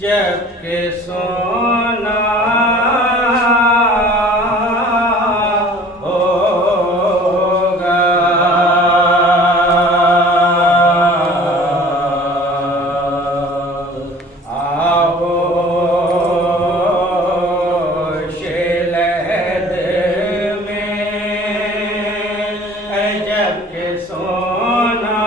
जब के सोना होगा। आओ शिलहद में जब के सोना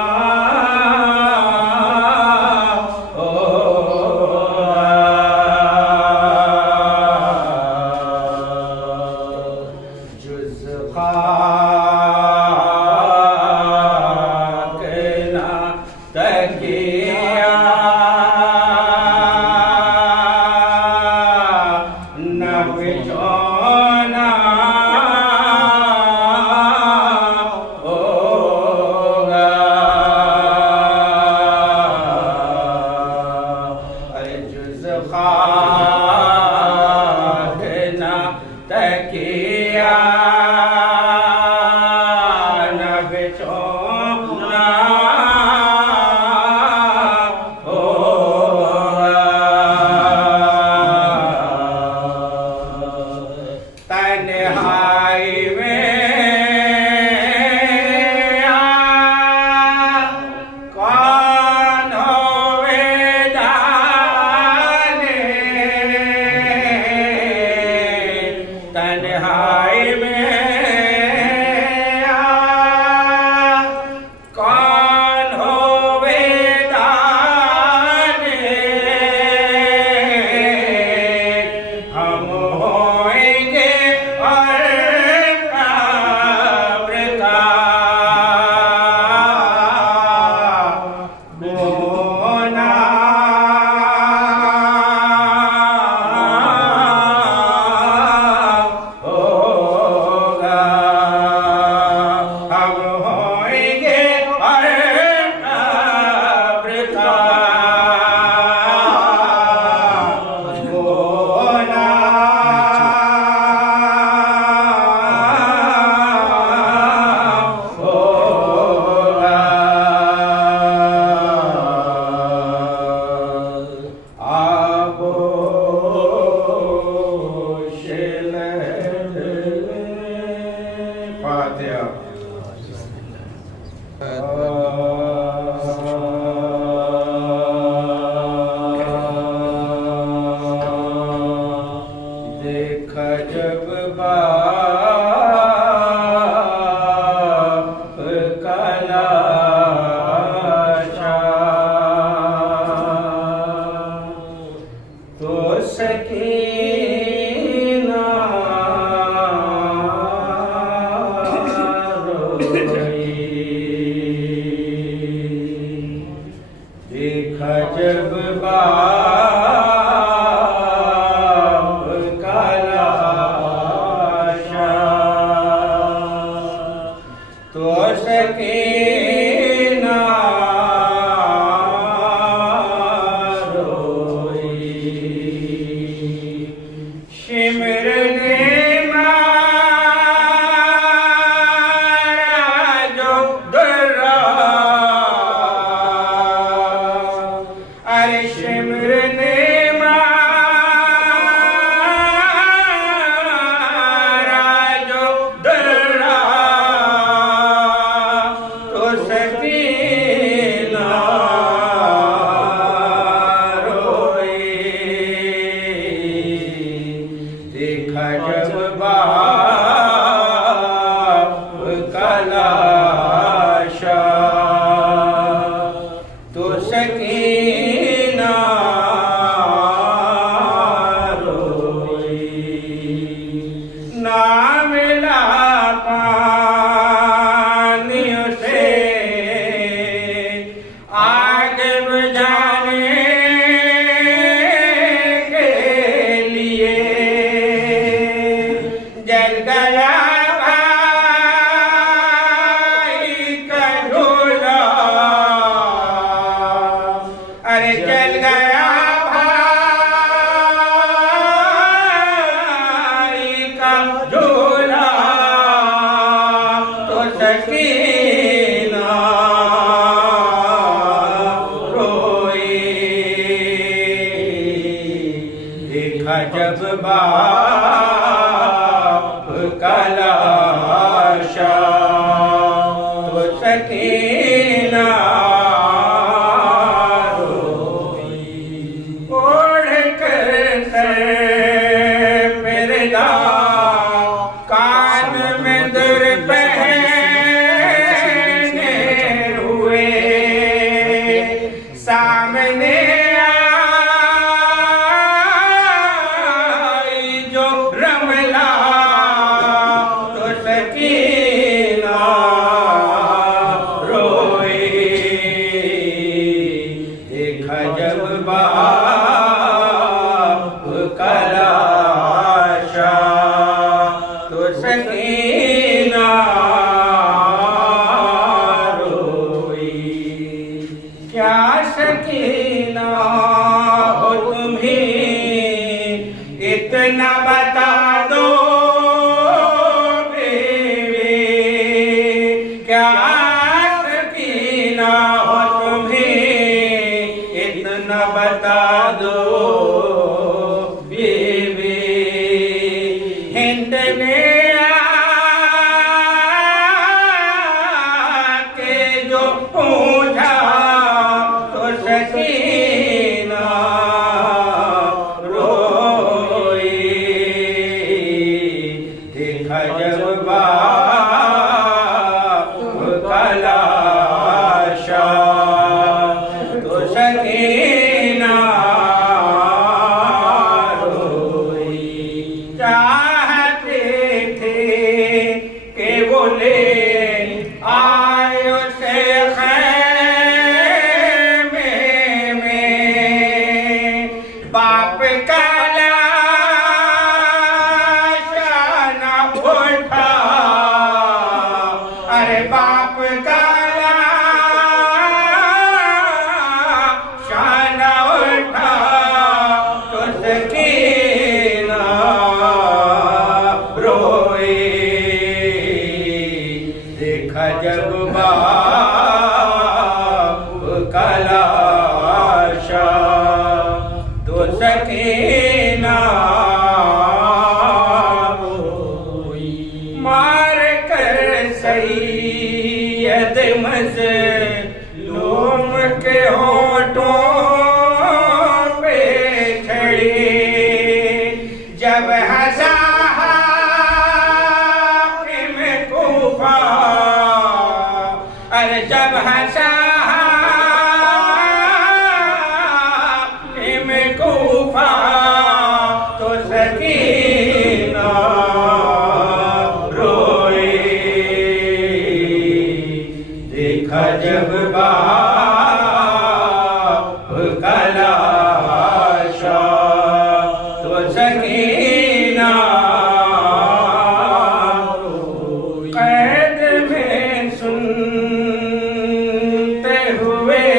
देखा जब बाप का लाशा तो देखा जब बाप का लाशा तो सकीना ओढ़ कर सर पर्दा कान में दुर पहने हुए सामने आई जो रमला तो सकीना रोई। देखा जब बाप का लाशा तो सकीना रोई। क्या सकीना हो तुम्हें इतना बता दो बेबी, क्या सकीना हो तुम्हें इतना बता दो बेबी। हिंद ने आके जो पूछा तो सकीना रोई। देखा जब बाप का लाशा तो सकीना रोई। चाहते थे कि वो ले आयो से खैमे में बाप का लाशा न उठा। अरे बाप का लाशा न उठा तो सकीना रोई। देखा जब बाप का लाशा तो सकीना रोई। मार कर सैयद मज़लूम के होठों पे छड़ी जब हंसा हाकिम कूफा। अरे जब हंसा हाकिम कूफा तो सकीना रोई। देखा जब बाप का लाशा तो सकीना रोई। कैद में सुनते हुए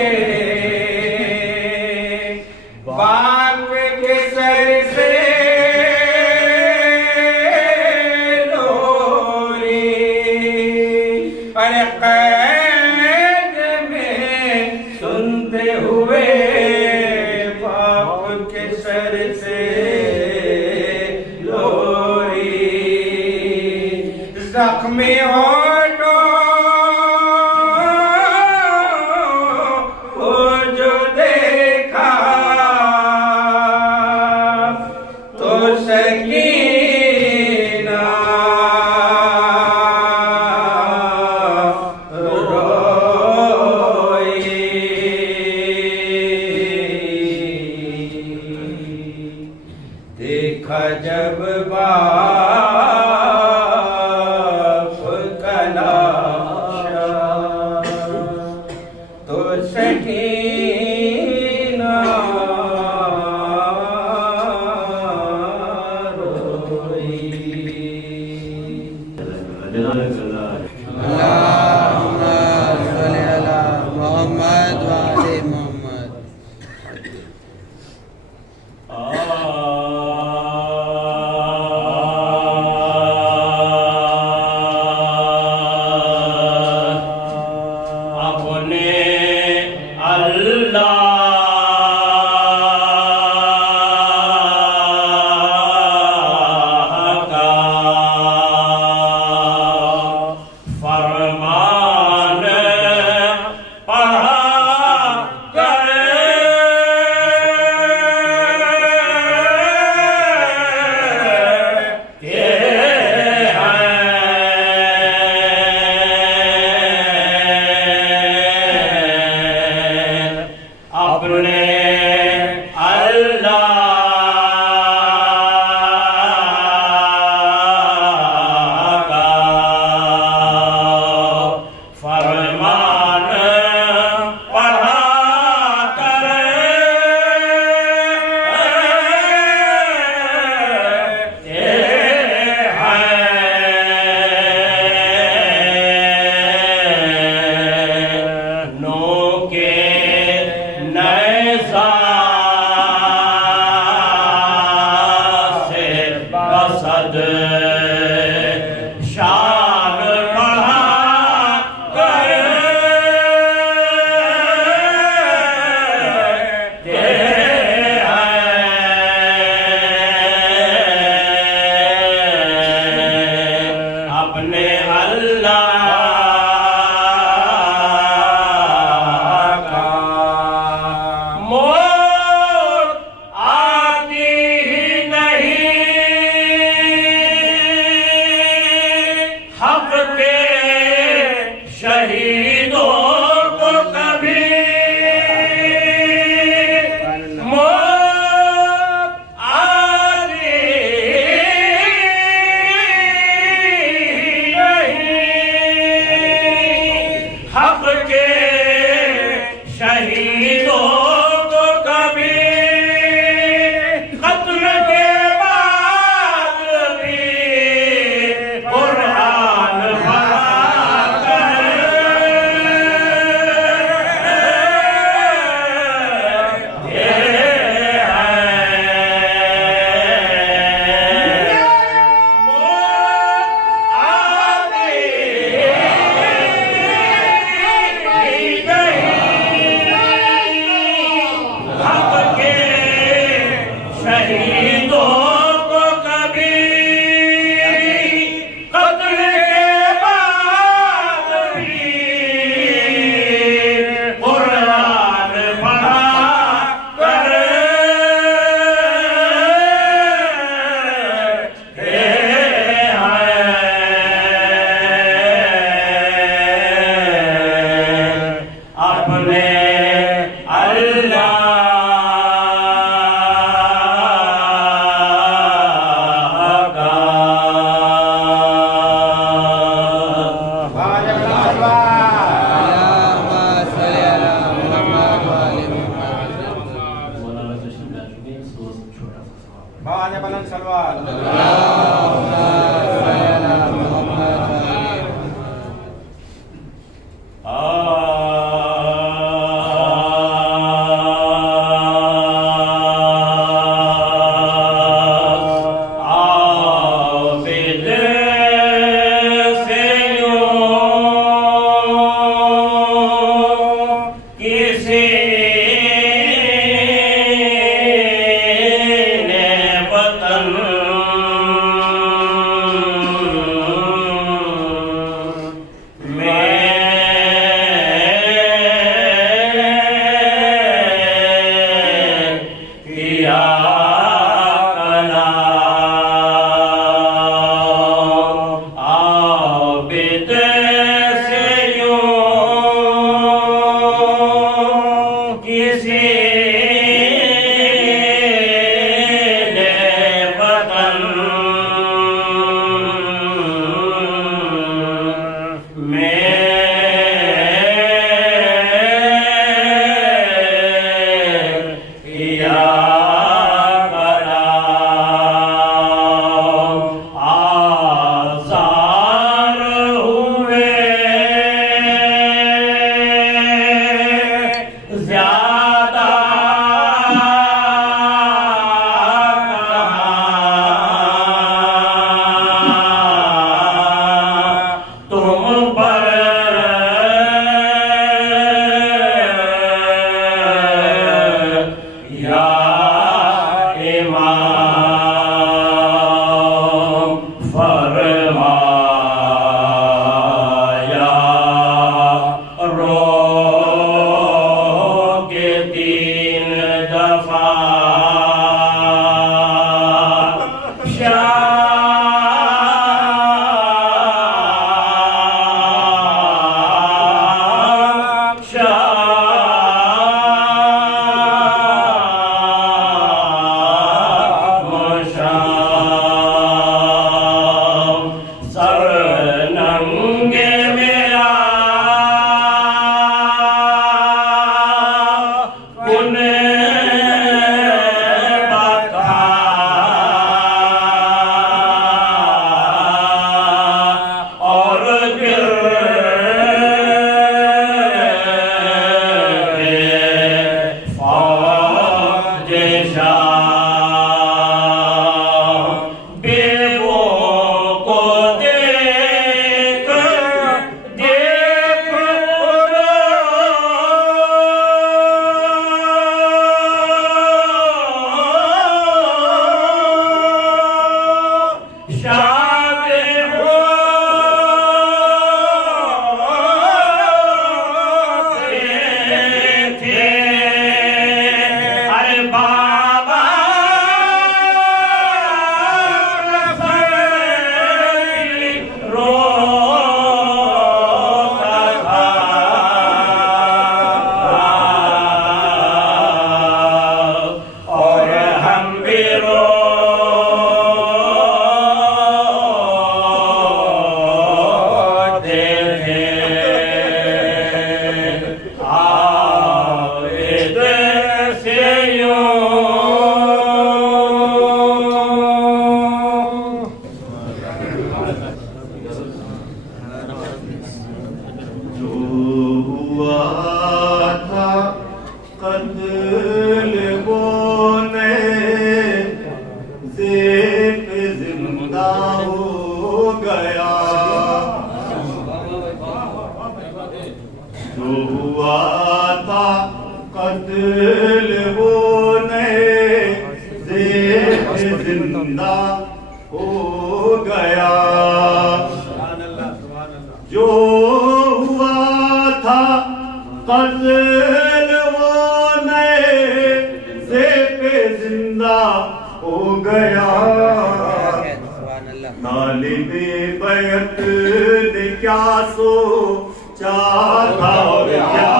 बाप के सर से लोरी। अरे कैद में सुनते हुए बाप के सर से लोरी। जख्मी होठों को जो देखा तो सकीना रोई। देखा जब बाप का लाशा तो सकीना रोई। अल्लाहुम्मा सल्ली अला मोहम्मद व आले मोहम्मद। शहीदों को कभी कत्ल के बाद भी कुरान पढ़ा कर अपने जिंदा हो गया। जो हुआ था कत्ल वो नए से पे जिंदा हो गया। तालिबे बैत ने क्या सोचा था और क्या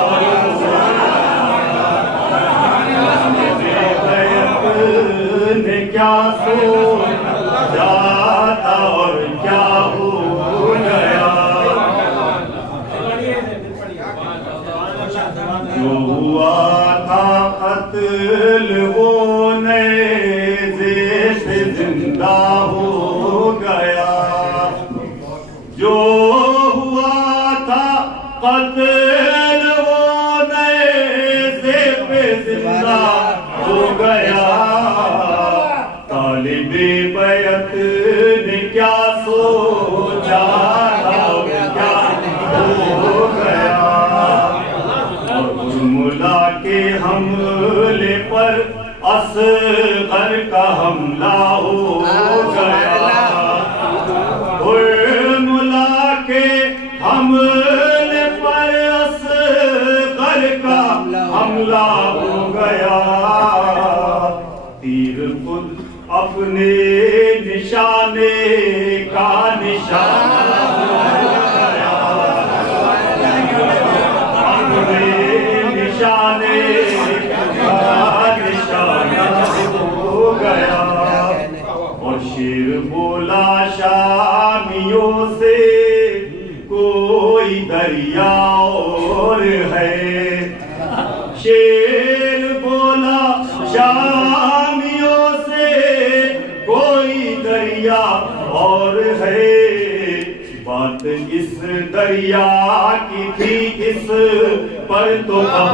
ने क्या सोचा था और क्या हो गया। जो हुआ था कत्ल वो नए से जिंदा हो गया। जो हुआ था कत्ल वो नए से जिंदा हो गया। तालिबे बैत ने क्या सोचा और क्या हो गया। और मुला के हमले पर असगर का हमला हो गया। मुला के हमले पर असगर का हमला हो गया। तीर खुद अपने निशाने का निशाना हो गया। अपने निशाने का निशाना हो गया। और शेर बोला शामियों से कोई दरिया और है। शेर बोला शामियों से कोई दरिया और है। बात इस दरिया की थी इस पर तो अब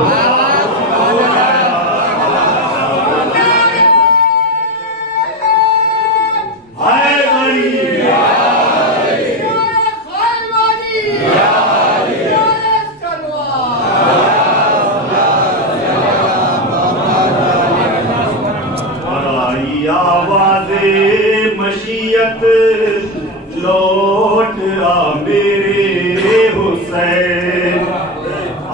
आवाज़े मशीयत लौट आ मेरे हुसैन।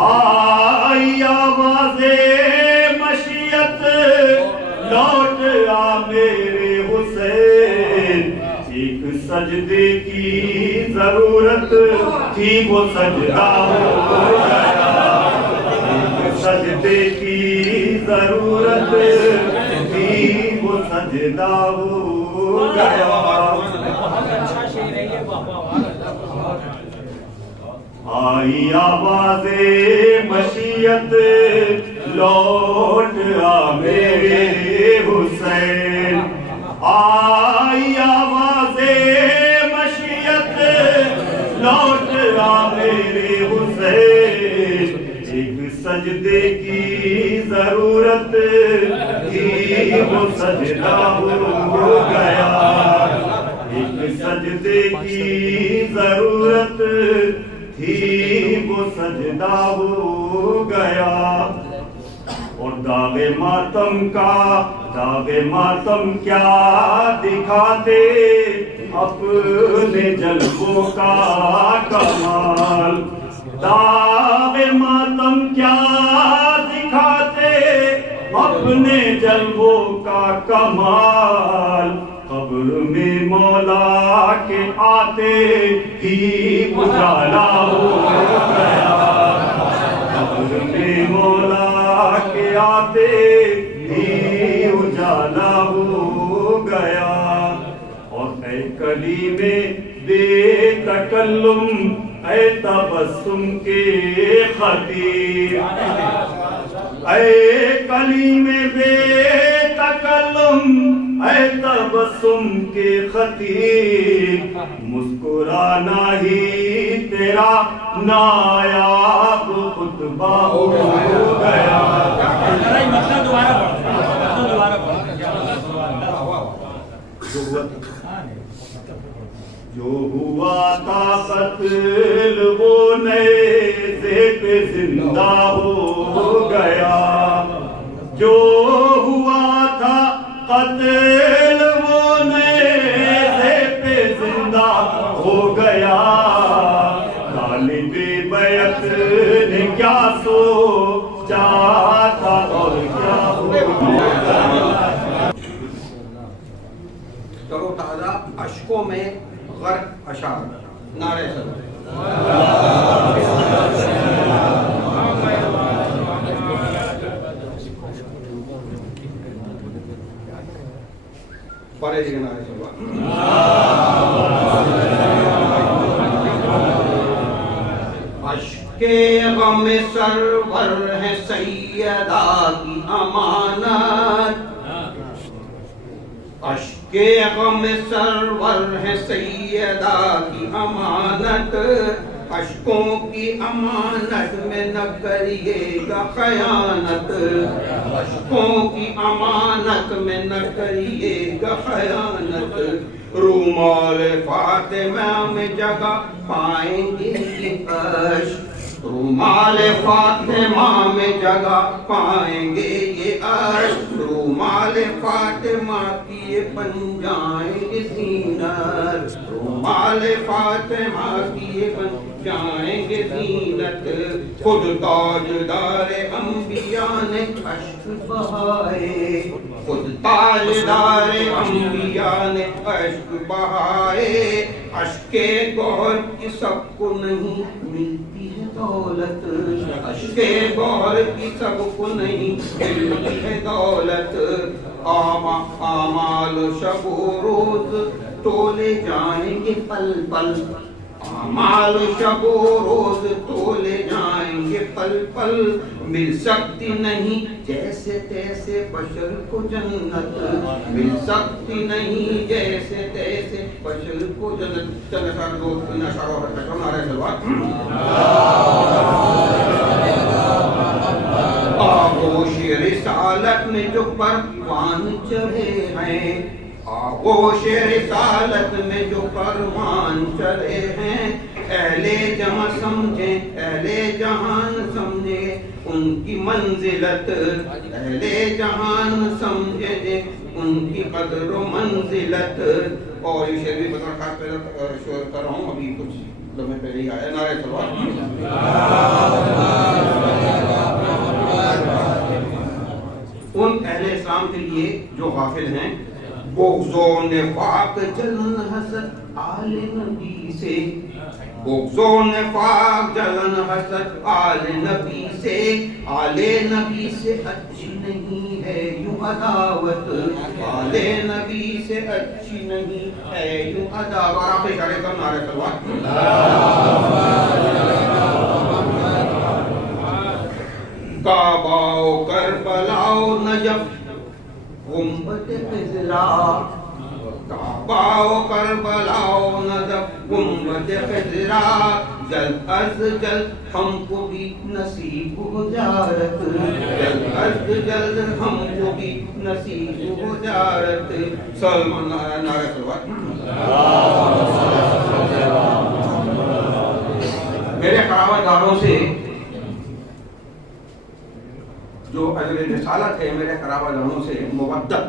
आई आवाज़े मशीयत लौट आ मेरे हुसैन। एक सजदे की जरूरत थी वो सजदा हो गया। एक सजदे की जरूरत थी वो सजदा हो गया। आई आवाज़े मशीयत लौट आ मेरे हुसैन। आई आवाज़े मशीयत लौट आ मेरे हुसैन। एक सजदे की जरूरत थी वो सजदा हो गया। एक सजदे की जरूरत थी वो सजदा हो गया। और दावे मातम क्या दिखाते अपने जल्बों का कमाल। दावे मातम क्या दिखाते अपने जल्बों का कमाल। कब्र में मौला के आते ही उजाला हो गया। कब्र में मौला के आते ही उजाला हो गया। और ऐ कली में बेतकल्लुम ऐ तबस्सुम के खतीब। ऐ कली में बेतकल्लुम ऐ तबस्सुम के खतीब। मुस्कुराना ही तेरा नायाब खुतबा हो गया। जो हुआ था कत्ल वो नए से पे जिंदा हो गया। जो हुआ था कत्ल वो अश्कों में गर्क अशार। नारे सलाम। परे जी नारे सलाम। अश्के गम सरवर है सैयदा की अमानत। अश्के गम सरवर है सैयदा की अमानत। अश्कों की अमानत में न करिएगा खयानत। अश्कों की अमानत में न करिएगा खयानत। रूमाल फातिमा में जगह पाएंगे ये अश्क। रूमाल फातिमा में जगह पाएंगे ये अश्क। रूमाल फातिमा की ये बन जाएंगे ज़ीनत। रूमाल फातिमा की ये बन जाएंगे ज़ीनत। खुद ताजदार अंबिया ने अश्क बहाए। खुद ताजदार अंबिया ने अश्क बहाए। अश्के गौर की सबको नहीं मिलती है दौलत। अश्के गौर की सबको नहीं मिलती है दौलत। आमाल शबो रोज तोले जाएंगे पल पल। आमाल शबो रोज तोले जाएंगे पल पल। मिल सकती नहीं जैसे तैसे बशर को जन्नत। मिल सकती नहीं जैसे तैसे बशर को जन्नत। चल सारे दोस्त इन अशारों पर कटो नारे सलवात। आगोश रिसालत में जो परवान चढ़े हैं। आगोश रिसालत में जो परवान चढ़े हैं। अहले जहां समझे अहले जहान समझे उनकी मंजिलत। अहले जहान समझे उनकी कदर व मंजिलत। और ये शेर भी बता खास शेयर कर रहा हूँ, अभी कुछ लम्हे पहले ही आया। नारे उन अहले इस्लाम के लिए जो गाफिल हैं। बुग़्ज़ो निफ़ाक़ जलन हसद आले नबी से। बुग़्ज़ो निफ़ाक़ जलन हसद आले नबी से। आले नबी से अच्छी नहीं है यूं अदावत। आले नबी से अच्छी नहीं है यूं अदावत। आप इशारे कर नारे काबाओ करबलाओ नजफ गुम्बद ख़िज़रा। काबाओ करबलाओ नजफ गुम्बद ख़िज़रा। जल्द अज जल्द हमको भी नसीब हो जारत। जल्द अज जल्द हमको भी नसीब हो जारत। सलमान नारे सलवात। मेरे करावतदारों से जो अजर रिसालत है, मेरे करावतदारों से मुवद्दत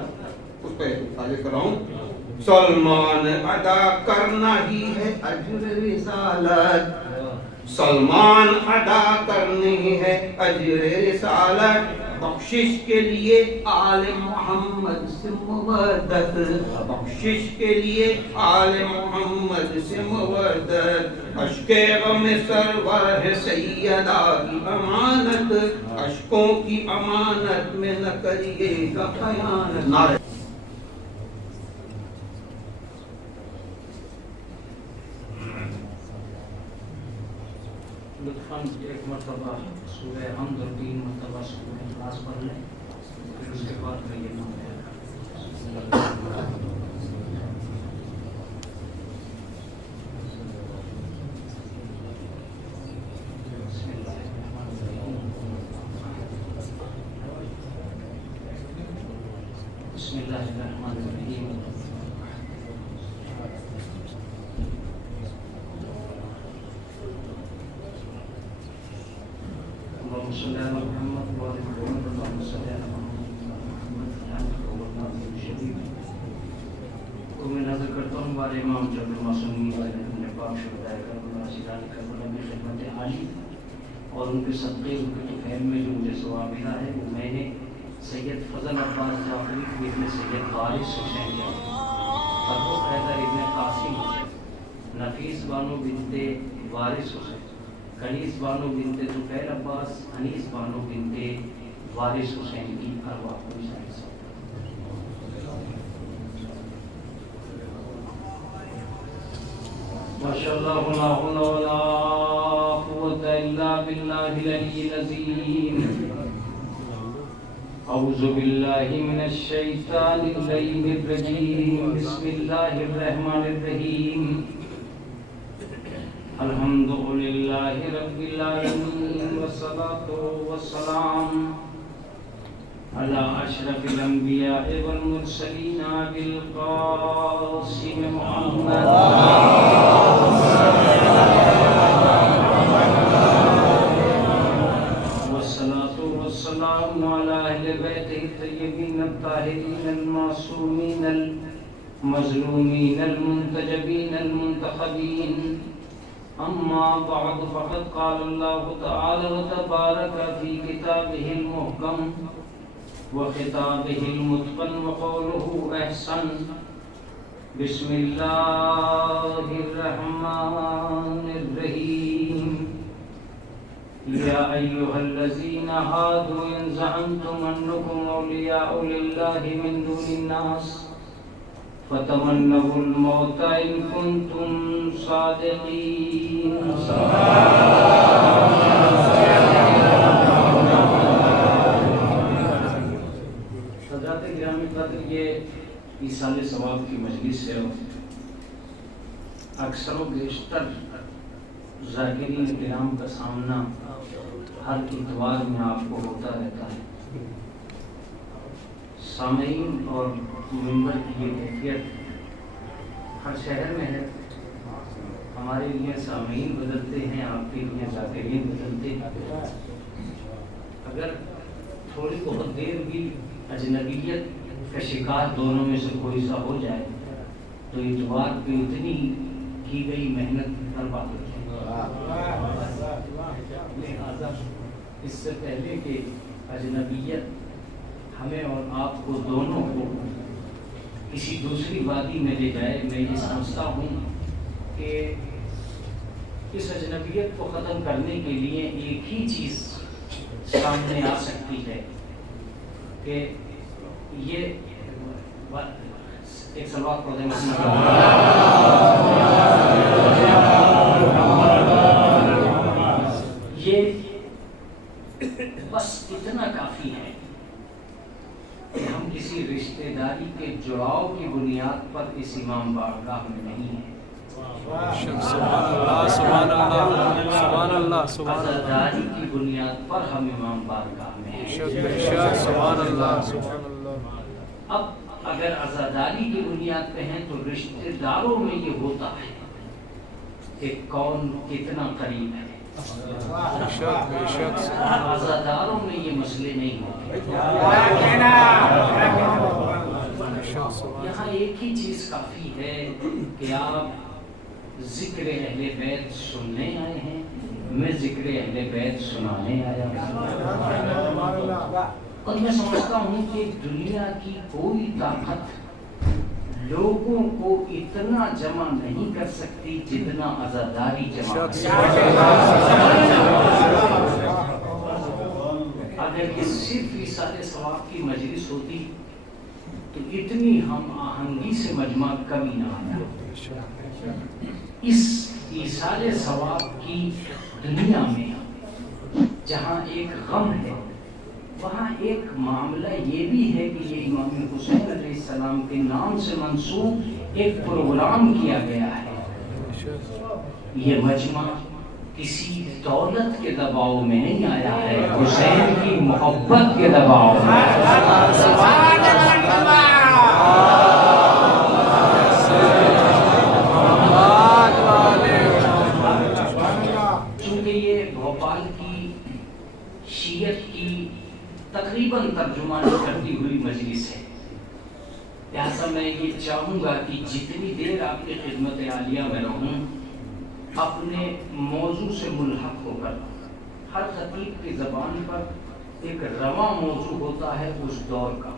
उस पर साजिश कर रहा हूँ। सलमान अदा करना ही है अजर रिसालत। सलमान अदा करनी है अजर रिसालत। बख्शिश के लिए आले मोहम्मद से मुवद्दत। बख्शिश के लिए आले मोहम्मद से मुवद्दत। अश्के गम सरवर है सैयदा की अमानत। अश्कों की अमानत में न करिएगा खयानत। नारे एक मरतबा सूरह हमद और 3 मरतबा सूरह इखलास पढ़ लें, फिर उसके बाद में ये नाम है। बिस्मिल्लाहिर्रहमानिर्रहीम। मैं नजर करता हूँ वाले इमाम जब मासूमी अपने पाक शुदाए आली और उनके सदक़े उनके तोफ़ैल में जो मुझे सवाब मिला है वो मैंने सैयद फजल अब्बास जाफरी इब्न सैयद वारिस हुसैन जाफरी फर्रुख हैदर इब्न कासिम हुसैन, नफीस बानो बिनते वारिस हुसैन, कनीस बानो बिनते जुफैर अब्बास, अनीस बानो बिनते वारिस हुसैन की अरवाह को माशाअल्लाह ला हौला वला कुव्वता इल्ला बिल्लाहिल अलिय्यिल अज़ीम। औज़ु बिल्लाहि मिनश शैतानिर रजीम। बिस्मिल्लाहिर रहमानिर रहीम। अल्हम्दुलिल्लाहि रब्बिल आलमीन वस्सलातु वस्सलाम अला अशरफिल अंबिया वल मुरसलीन अबिल कासिम मुहम्मद वस्सलातु वस्सलाम अला अहले बैतिहि तय्यबीन अत्ताहिरीन अल-मासूमीन अल-मज़लूमीन अल-मुंतजबीन अल-मुंतखबीन। अम्मा बअद फ़क़द क़ाल अल्लाहु तआला व तबारक फ़ी किताबिहिल मुहकम व खिताबिहिल मुत्क़न व क़ौलुहु अहसन। बिस्मिल्लाहिर रहमानिर रहीम। या अय्युहल्लज़ीना हादू इन ज़अमतुम अन्नकुम औलियाउ लिल्लाहि मिन दूनिन नास फ़तमन्नवुल मौता इन कुंतुम सादिक़ीन। हज़रात गिरामी क़द्र, ये ईसाले सवाब की मजलिस है। अक्सर व बेशतर ज़ाकिरीन किराम का सामना हर इतवार में आपको होता रहता है। सामईन और मिंबर की ये कैफियत हर शहर में है। हमारे लिए सामईन बदलते हैं, आपके लिए ज़ाकिरीन बदलते हैं। अगर थोड़ी बहुत देर भी अजनबियत का शिकार दोनों में से कोई सा हो जाए तो इतवार पे इतनी की गई मेहनत बर्बाद हो जाए। इससे पहले कि अजनबियत हमें और आपको दोनों को किसी दूसरी वादी में ले जाए, मैं ये समझता हूँ कि इस अजनबियत को ख़त्म करने के लिए एक ही चीज़ सामने आ सकती है कि ये एक सलवात पढ़ दें। ये बस इतना काफ़ी है कि हम किसी रिश्तेदारी के जुड़ाव की बुनियाद पर इस इमाम बारगाह में नहीं है। अज़ादारी की बुनियाद पर हम इमाम बारगाह में हैं। अब अगर अज़ादारी की बुनियाद पे हैं तो रिश्तेदारों में ये होता है कि कौन कितना करीब है। अज़ादारों में ये मसले नहीं होते। यहाँ एक ही चीज़ काफ़ी है कि आप ज़िक्र अहले बैत सुनने आए हैं, मैं ज़िक्र अहले बैत सुनाने आया हूँ। और मैं समझता हूँ कि दुनिया की कोई ताकत लोगों को इतना जमा नहीं कर सकती जितना अज़ादारी जमा कर सकती। अगर ये सिर्फ ईसाले सवाब की मजलिस होती तो इतनी हम आहंगी से मजमा कभी ना आया। इस ईसाले सवाब की दुनिया में जहाँ एक गम है वहाँ एक मामला ये भी है कि ये इमाम हुसैन अलैहिस्सलाम के नाम से मंसूब एक प्रोग्राम किया गया है। ये मजमा किसी दौलत के दबाव में नहीं आया है, हुसैन की मोहब्बत के दबाव में। चूंकि ये भोपाल की शीयत की तकरीबन तर्जुमानी करती हुई मजलिस है, लिहाजा मैं ये चाहूँगा कि जितनी देर आपकी खिदमत आलिया में रहूँ अपने मौजू से मुल्हक होकर, हर खतीब की ज़बान पर एक रवा मौजू होता है उस दौर का,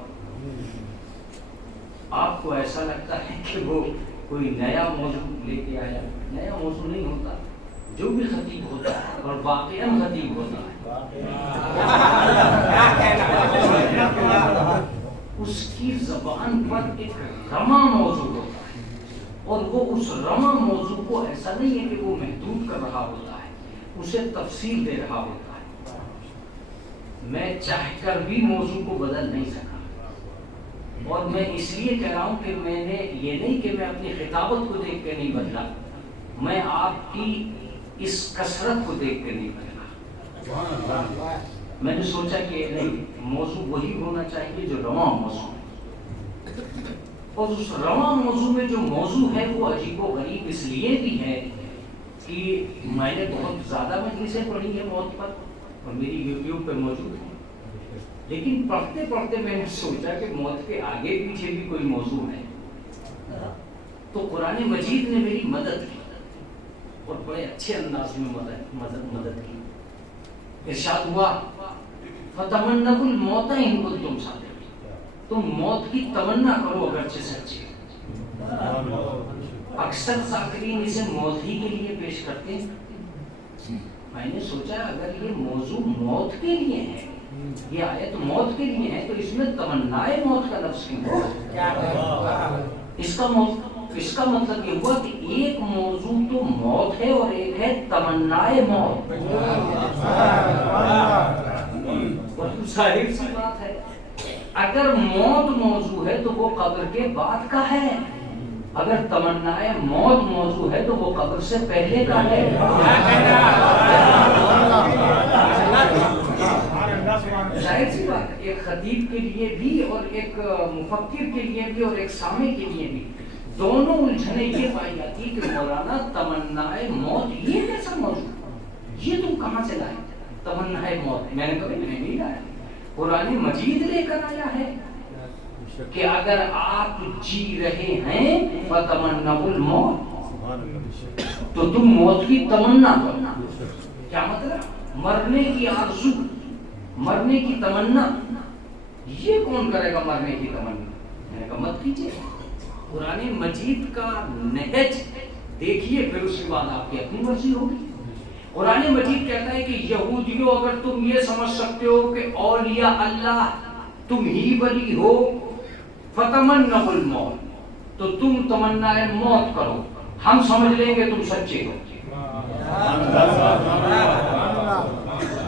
आप आपको ऐसा लगता है कि वो कोई नया मौजू लेके आया। नया मौजू नहीं होता, जो भी खतीब होता है और वाक़िअन खतीब होता है उसकी ज़बान पर एक रमा मौजू होता है, और वो उस रमा मौजू को ऐसा नहीं है कि वो महदूद कर रहा होता है, उसे तफसील दे रहा होता है। मैं चाहकर भी मौजू को बदल नहीं सका, और मैं इसलिए कह रहा हूँ कि मैंने ये नहीं कि मैं अपनी खिताबत को देख के नहीं बदला, मैं आपकी इस कसरत को देख के नहीं बदला। मैंने सोचा कि नहीं, मौजू वही होना चाहिए जो रवा मौजू है, और उस रवा मौजू में जो मौजू है वो अजीबो गरीब इसलिए भी है कि मैंने बहुत ज़्यादा मजलिसें पढ़ी है मौत पर, और मेरी यूट्यूब पर मौजूद है, लेकिन पढ़ते पढ़ते मैंने सोचा कि मौत के आगे पीछे भी कोई मौजू है। तो कुरान मजीद ने मेरी मदद की, और बड़े अच्छे अंदाज में मदद की। इरशाद हुआ फतमन्नकुल मौत इन कुंतुम सादिक़ीन, तुम मौत की तमन्ना करो अगरचे सच्चे। अक्सर साकिरीन इसे मौत ही के लिए पेश करते हैं। मैंने सोचा अगर ये मौजू मौत के लिए है, ये आयत मौत के लिए है, तो इसमें तमन्नाए मौत का लफ्ज़ क्यों है? इसका मतलब ये हुआ कि एक मौजू तो मौत है और एक है तमन्नाए मौत। जाहिर सी बात है, अगर मौत मौजू है तो वो कब्र के बाद का है, अगर तमन्नाए मौत मौजू है तो वो कब्र से पहले का है। जाहिर सी बात है, एक खतीब के लिए भी और एक मुफक्किर के लिए भी और एक सामे के लिए भी दोनों उलझने ये पाई जाती है कि मौलाना तमन्नाए मौत ये कैसा मौजूद, ये तुम कहाँ से लाए? तमन्नाए मौत मैंने कभी नहीं लाया, कुरान मजीद लेकर आया है कि अगर आप जी रहे हैं फतमन्नाउल मौत, तो तुम मौत की तमन्ना करना। क्या मतलब? मरने की आरज़ू, मरने की तमन्ना। ये कौन करेगा मरने की तमन्ना? मैंने कहा मत कीजिए। कुरान मजीद का नहज देखिए, फिर उसके बाद आपकी अपनी मर्जी होगी। कुरान मजीद कहता है कि यहूदियों, अगर तुम ये समझ सकते हो कि औलिया अल्लाह तुम ही वली हो, फतमन्नाउल मौत, तो तुम तमन्नाए मौत करो, हम समझ लेंगे तुम सच्चे हो।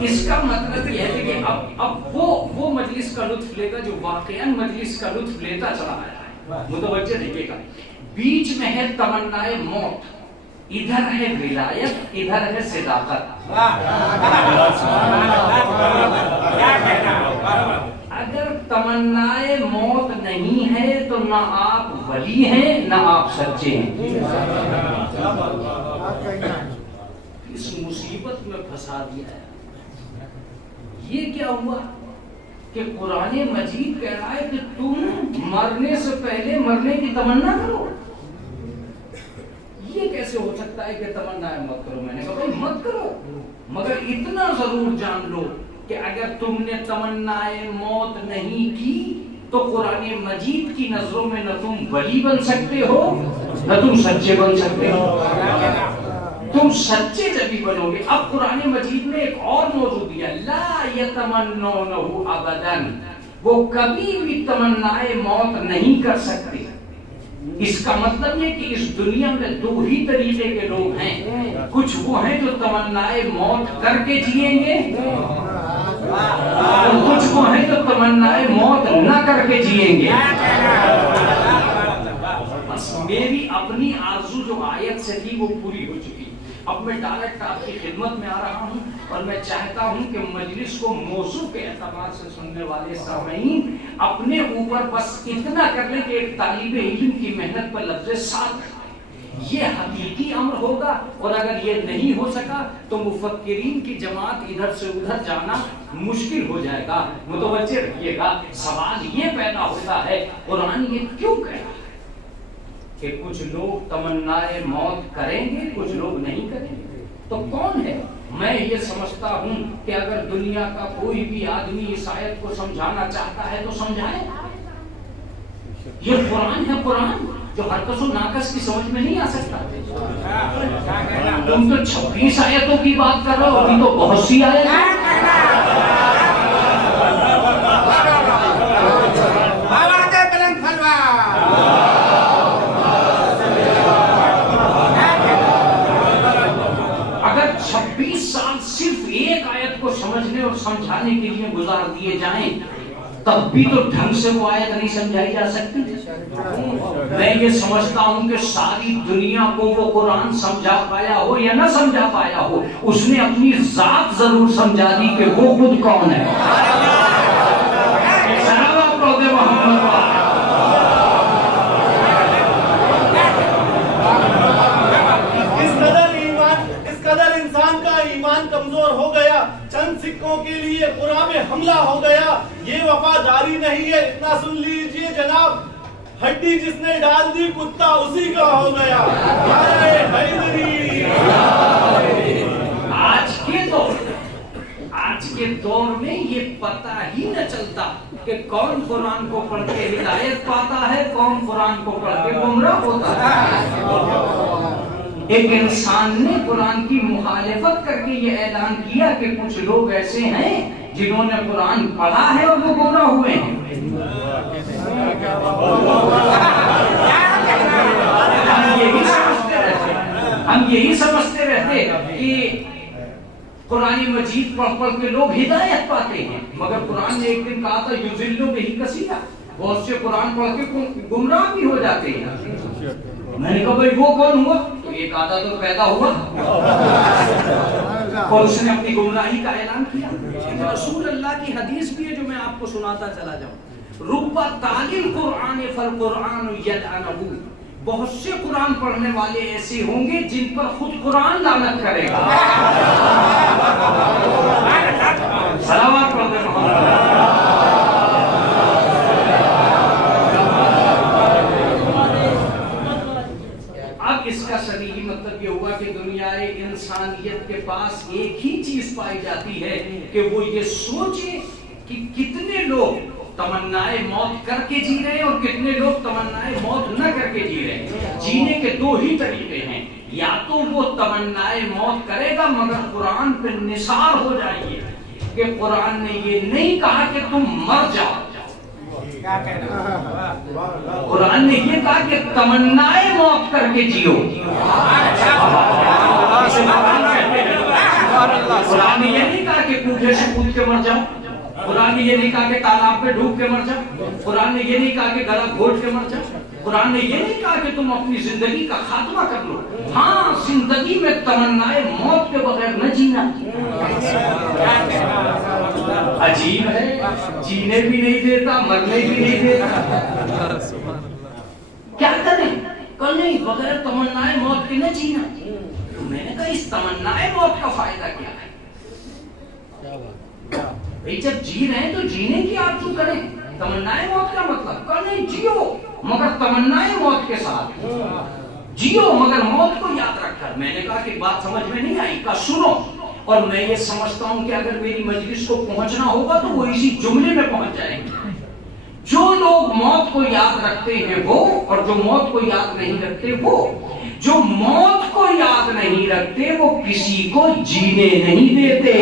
इसका मतलब यह है कि अब वो मजलिस का लुत्फ लेगा जो वाकईन मजलिस का लुत्फ लेता चला आया है। मुतवज्जे देखिएगा, बीच में है तमन्नाए मौत, इधर है विलायत, इधर है सिदाकत। अगर तमन्नाए मौत नहीं है तो ना आप वली हैं ना आप सच्चे हैं। इस मुसीबत में फंसा दिया है। ये क्या हुआ कि कुरान मजीद कह रहा है कि तुम मरने से पहले मरने की तमन्ना करो। ये कैसे हो सकता है कि तमन्ना मत करो? मैंने कहा भाई मत करो, मगर इतना जरूर जान लो कि अगर तुमने तमन्नाए मौत नहीं की तो कुरान मजीद की नजरों में न तुम वली बन सकते हो न तुम सच्चे बन सकते हो। तुम सच्चे जब भी बनोगे। अब कुरान मजीद में एक और मौजूद दिया, ला यतमन्नौनहु अबदन, वो कभी भी तमन्नाए मौत नहीं कर सकते। इसका मतलब ये कि इस दुनिया में दो ही तरीके के लोग हैं, कुछ वो हैं जो तमन्नाए मौत करके जिएंगे और कुछ वो हैं जो तमन्नाए मौत न करके जिएंगे। बस मेरी अपनी आरज़ू जो आयत से थी वो पूरी हो चुकी। अब मैं डायरेक्ट आपकी खिदमत में आ रहा हूँ और मैं चाहता हूँ कि मजलिस को मौजू के एतबार से सुनने वाले सामीन अपने ऊपर बस इतना कर लें कि एक तालिब इल्म की मेहनत पर लफ्ज़ साथ ये हकीकी अम्र होगा। और अगर ये नहीं हो सका तो मुफक्किरीन की जमात इधर से उधर जाना मुश्किल हो जाएगा। मुतवज्जे रखिएगा, सवाल ये पैदा होता है कुरान ये क्यों कह रहा है कि कुछ लोग तमन्नाए मौत करेंगे, कुछ लोग नहीं करेंगे। तो कौन है? मैं ये समझता हूँ कि अगर दुनिया का कोई भी आदमी इस आयत को समझाना चाहता है तो समझाए। ये कुरान है, कुरान जो हरकस और नाकस की समझ में नहीं आ सकता। तुम तो 26 आयतों की बात कर रहे हो, अभी तो बहुत सी आयत अगर 26 साल सिर्फ एक आयत को समझने और समझाने के लिए गुजार दिए जाएं, तब भी तो ढंग से वो आयत नहीं समझाई जा सकती। मैं ये समझता हूं कि सारी दुनिया को वो कुरान समझा पाया हो या ना समझा पाया हो, उसने अपनी जात जरूर समझा दी कि वो खुद कौन है। इस कदर इंसान का ईमान कमजोर हो गया, चंद सिक्कों के लिए कुरान में हमला हो गया। ये वफादारी नहीं है, इतना सुन लीजिए जनाब, हड्डी जिसने डाल दी कुत्ता उसी का हो गया। आज के दौर में ये पता ही न चलता कि कौन कुरान को पढ़ के हिदायत पाता है, कौन कुरान को पढ़ के गुमराह होता है। एक इंसान ने कुरान की मुखालिफत करके ये ऐलान किया कि कुछ लोग ऐसे हैं जिन्होंने कुरान पढ़ा है और वो गुमराह हुए हैं। हम यही समझते रहते कि कुरान मजीद पढ़ पढ़ के लोग हिदायत पाते हैं, मगर कुरान ने एक दिन कहा था युजिल्लु बिही कसीरा, बहुत से कुरान पढ़ के गुमराह भी हो जाते हैं। मैंने कहा भाई वो कौन हुआ? तो एक आधा तो पैदा हुआ और उसने अपनी गुमराही का ऐलान किया। रसूल अल्लाह की हदीस भी है जो मैं आपको सुनाता चला जाऊं। रुब्बा तालिल कुरान फल कुरान यलअनहु, बहुत से कुरान पढ़ने वाले ऐसे होंगे जिन पर खुद कुरान लानत करेगा। सलावत पढ़ते अब इसका सही मतलब ये हुआ कि दुनियाए इंसानियत के पास एक ही चीज पाई जाती है कि वो ये सोचे कि कितने लोग तमन्नाए मौत करके जी रहे हैं और कितने लोग तमन्नाए मौत न करके जी रहे हैं। जीने के दो ही तरीके हैं, या तो वो तमन्नाए मौत करेगा मगर कुरान पे निसार हो जाइए कि कुरान ने ये नहीं कहा कि तुम मर जाओ, कुरान ने ये कहा कि तमन्नाए मौत करके जियो। कुरान ने ये नहीं कहा कि कूदे से कूद के मर जाओ, कुरान ने ये नहीं कहा कि तालाब पे डूब के मर जाओ, कुरान ने ये नहीं कहा कि गला घोट के मर जाओ, कुरान ने ये नहीं कहा कि तुम अपनी जिंदगी का खात्मा कर लो। हाँ, जिंदगी में तमन्नाए मौत के बगैर न जीना। अजीब है, जीने भी नहीं देता, मरने भी नहीं देता। क्या करें? कल नहीं, बगैर तमन्नाए मौत के न जीना। तो मैंने कहा इस तमन्नाए मौत का फायदा क्या है? भाई जब जी रहे हैं तो जीने की आरज़ू करें। तमन्नाए मौत का मतलब कल नहीं, जियो मगर तमन्नाए मौत के साथ जियो, मगर मौत को याद रखकर। मैंने कहा कि बात समझ में नहीं आई, का सुनो। और मैं ये समझता हूं कि अगर मेरी मजलिस को पहुंचना होगा तो वो इसी जुमले में पहुंच जाएंगे। जो लोग मौत को याद रखते हैं वो, और जो मौत को याद नहीं रखते वो। जो मौत को याद नहीं रखते वो किसी को जीने नहीं देते।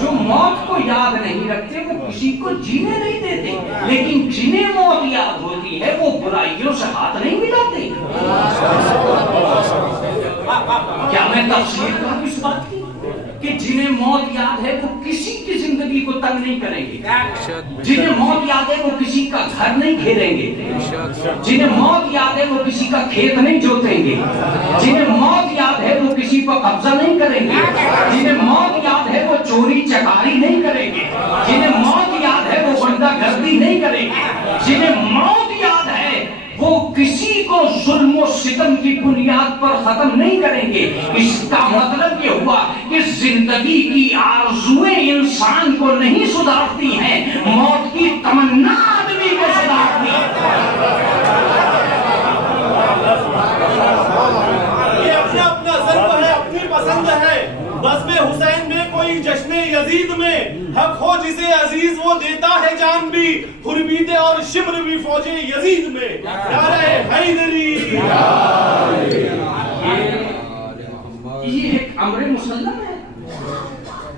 जो मौत को याद नहीं रखते वो किसी को जीने नहीं देते, लेकिन जिन्हें मौत याद होती है वो बुराइयों से हाथ नहीं मिलाते। क्या मैं तफसीर करूं इस बात की कि जिन्हें मौत याद है वो किसी की जिंदगी को तंग नहीं करेंगे, जिन्हें मौत याद है वो किसी का घर नहीं घेरेंगे, जिन्हें मौत याद है वो किसी का खेत नहीं जोतेंगे, जिन्हें मौत याद है वो किसी पर कब्जा नहीं करेंगे, जिन्हें मौत याद है वो चोरी चकारी नहीं करेंगे, जिन्हें मौत याद है वो गुंडागर्दी नहीं करेंगे, जिन्हें मौत याद है वो किसी को जुल्म और सितम की बुनियाद पर खत्म नहीं करेंगे। इसका मतलब ये हुआ कि जिंदगी की आरज़ुएं इंसान को नहीं सुधारती हैं, मौत की तमन्ना आदमी को वारिसे अजीज वो देता है जान भी, हुरबीते और शिम्र भी फौजे यजीद में। नारे हैदरी, ये एक अमर मुसल्लम है।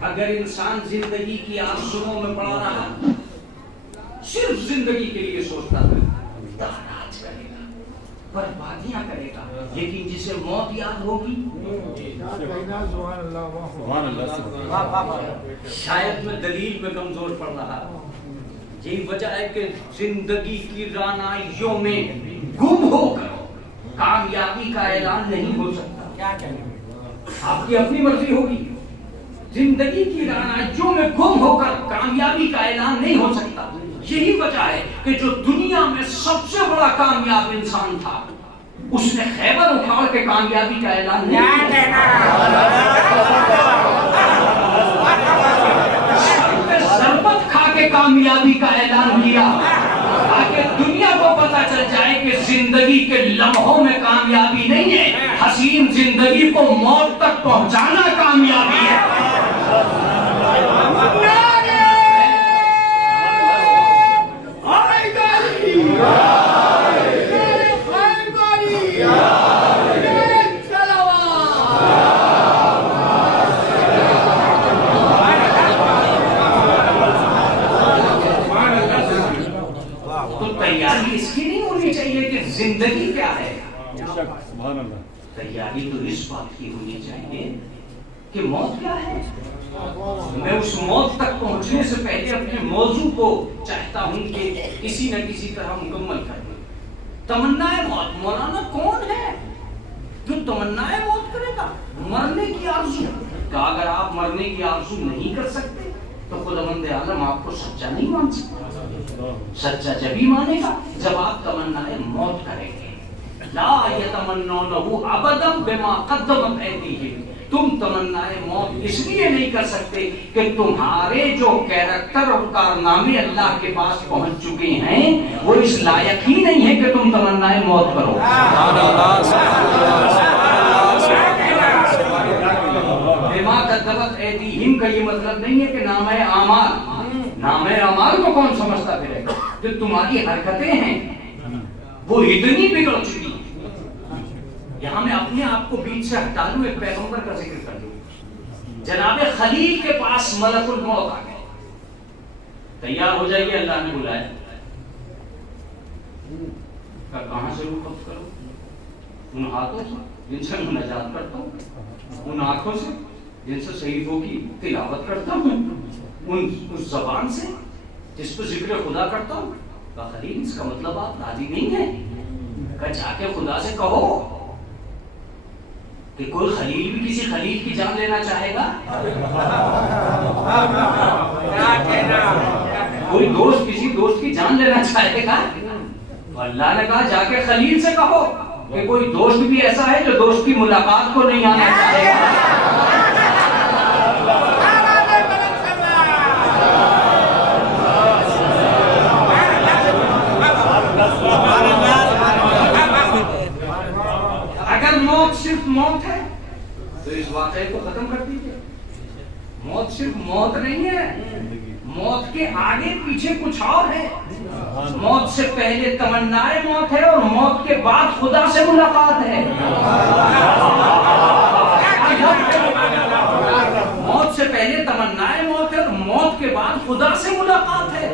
अगर इंसान जिंदगी की आरज़ुओं में पड़ा रहा, सिर्फ जिंदगी के लिए सोचता है, तानाज करेगा, बर्बादियां करेगा, लेकिन जिसे मौत याद होगी, शायद मैं दलील में कमजोर पड़ रहा। यही वजह है कि जिंदगी की रानाइयों में गुम होकर कामयाबी का ऐलान नहीं हो सकता। क्या कहें, आपकी अपनी मर्जी होगी। जिंदगी की रानाइयों में गुम होकर कामयाबी का ऐलान नहीं हो सकता। यही वजह है कि जो दुनिया में सबसे बड़ा कामयाब इंसान था, उसने खैबर उठाड़ के कामयाबी का ऐलान नहीं किया। शरबत खा के कामयाबी का ऐलान किया, ताकि दुनिया को पता चल जाए कि जिंदगी के लम्हों में कामयाबी नहीं है, हसीन जिंदगी को मौत तक पहुंचाना कामयाबी है। तो तैयारी इसकी नहीं होनी चाहिए कि जिंदगी क्या है, तैयारी तो इस बात की होनी चाहिए कि मौत क्या है। मैं उस मौत तक पहुंचने से पहले अपने मौजू को चाहता हूं कि किसी न किसी तरह मुकम्मल कर दूं। तमन्नाए मौत, मौलाना कौन है जो तमन्नाए मौत करेगा? मरने की आरज़ू का अगर आप मरने की आरज़ू नहीं कर सकते तो खुदावंद आलम आपको सच्चा नहीं मान सकता। सच्चा जब ही मानेगा जब आप तमन्नाए मौत करेंगे। ला यतमन्नूनहु अबदन बिमा क़द्दमत ऐदीहिम। तुम तमन्नाए मौत इसलिए नहीं कर सकते कि तुम्हारे जो कैरेक्टर और कारनामे अल्लाह के पास पहुंच चुके हैं वो इस लायक ही नहीं है कि तुम तमन्नाए मौत करो। बिमा क़द्दमत ऐदीहिम का ये मतलब नहीं है कि नामे अमाल को कौन समझता फिरेगा। जो तुम्हारी हरकतें हैं वो इतनी बिगड़ चुकी है। यहाँ मैं अपने आप को बीच से हटा लूं, एक पैगंबर का जिक्र कर दूं। जनाबे खलील के पास मलकुल मौत आ गए, तैयार हो जाइए, अल्लाह ने बुलाया। कहां से रुख करो? उन हाथों से जिनसे मैं नजात करता हूं, उन आंखों से जिनसे सहीफों की तिलावत करता हूं, उस जबान से जिस पर जिक्र खुदा करता हूं। खलील, इसका मतलब आप राजी नहीं है? जाके खुदा से कहो कि कोई खलील भी किसी खलील की जान लेना चाहेगा? कोई दोस्त किसी दोस्त की जान लेना चाहेगा? अल्लाह ने कहा जाके खलील से कहो कि कोई दोस्त भी ऐसा है जो दोस्त की मुलाकात को नहीं आना चाहेगा। अगर मौत सिर्फ मौत है तो इस वाक़े को खत्म कर दीजिए। मौत सिर्फ मौत नहीं है, मौत के आगे पीछे कुछ और है। मौत से पहले तमन्नाए मौत है और मौत के बाद खुदा से मुलाकात है। मौत से पहले तमन्नाए मौत है और मौत के बाद खुदा से मुलाकात है।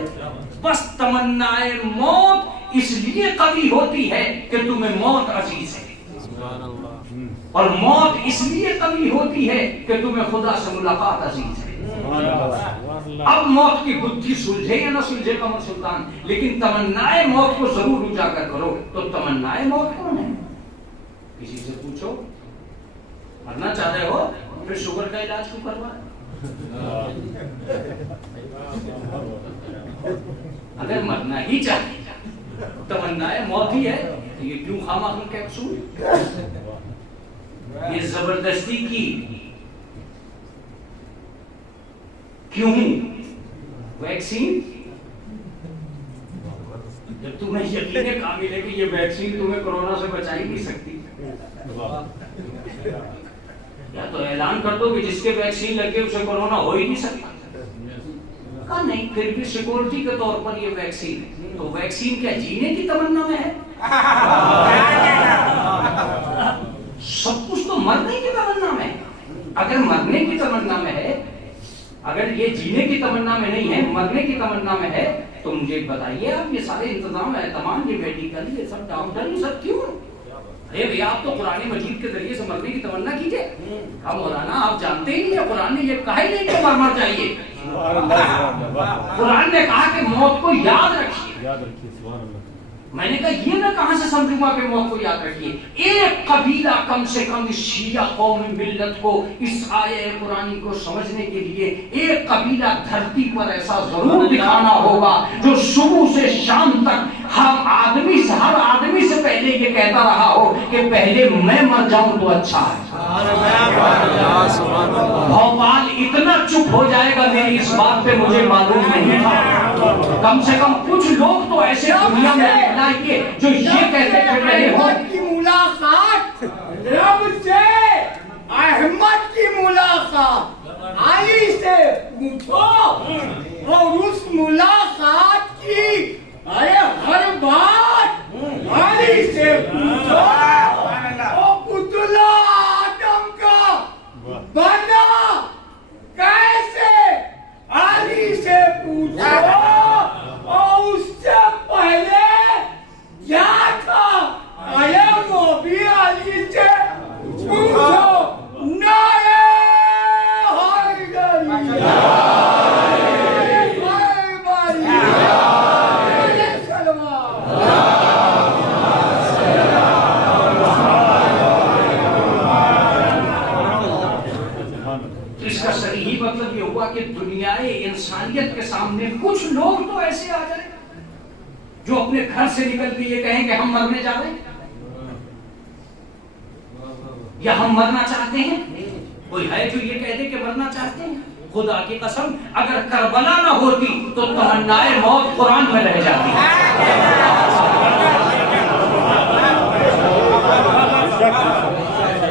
बस तमन्नाए मौत इसलिए कभी होती है कि तुम्हें मौत अजीज है, और मौत इसलिए कभी होती है कि तुम्हें खुदा से मुलाकात अजीज है। अब मौत की बुद्धि सुलझे या न सुलझे कमर सुल्तान, लेकिन तमन्नाए मौत को जरूर उजागर करो। तो तमन्नाए मौत कौन है? किसी से पूछो। मरना चाहते हो फिर शुगर का इलाज क्यों करवा? अगर मरना ही चाहिए तमन्नाए मौत ही है तो ये क्यों खामा कैप्सूल? ये जबरदस्ती की क्यों वैक्सीन? जब तुम्हें यकीन काबिल है कि ये वैक्सीन तुम्हें कोरोना से बचा ही नहीं सकती, या तो ऐलान कर दो कि जिसके वैक्सीन लगे उसे कोरोना हो ही नहीं सकता। कहा नहीं, फिर भी सिक्योरिटी के तौर पर ये वैक्सीन है। तो वैक्सीन क्या जीने की तमन्ना में है? सब कुछ तो मरने की तमन्ना में है। अगर मरने की तमन्ना में है, अगर ये जीने की तमन्ना में नहीं है, मरने की तमन्ना में है, तो मुझे बताइए आप ये सारे इंतजाम है, तमाम ये मेडिकल, ये सब डॉक्टर, ये सब क्यों? अरे भैया आप तो कुरान मजीद के जरिए से मरने की तमन्ना कीजिए। हम मौलाना आप जानते ही नहीं, कुरान ने ये कहा ही नहीं कि मरना चाहिए। कुरान ने कहा कि मौत को याद रखिए। मैंने कहा ये मैं कहां से समझूंगा कि मौत को याद रखिए। एक कबीला कम से कम इस शिया कौम मिल्लत को, इस आये कुरानी को समझने के लिए एक कबीला धरती पर ऐसा जरूर दिखाना होगा जो सुबह से शाम तक हर आदमी से पहले ये कहता रहा हो कि पहले मैं मर जाऊं तो अच्छा है। भोपाल इतना चुप हो जाएगा मेरी इस बात पे मुझे मालूम नहीं था। कम से कम कुछ लोग तो ऐसे दुनिया में लाइए जो ये कहते फिर रहे हो की मुलाकात रब से, अहमद की मुलाकात अली से पूछो, और उस मुलाकात की अरे हर बात अली से पूछो। ओ पुतला आदम का बना कैसे, अली से पूछो। और उससे पहले क्या था, अरे वो भी अली से पूछो। नारे हैदरी, इसका सही मतलब ये हुआ कि दुनियाए इंसानियत के सामने कुछ लोग तो ऐसे आ जाए जो अपने घर से निकल के ये कहें कि हम मरने जा रहे हैं या हम मरना चाहते हैं। कोई है जो ये कह दे कि मरना चाहते हैं? खुदा की कसम अगर करबला ना होती तो तमन्नाए मौत कुरान में रह जाती।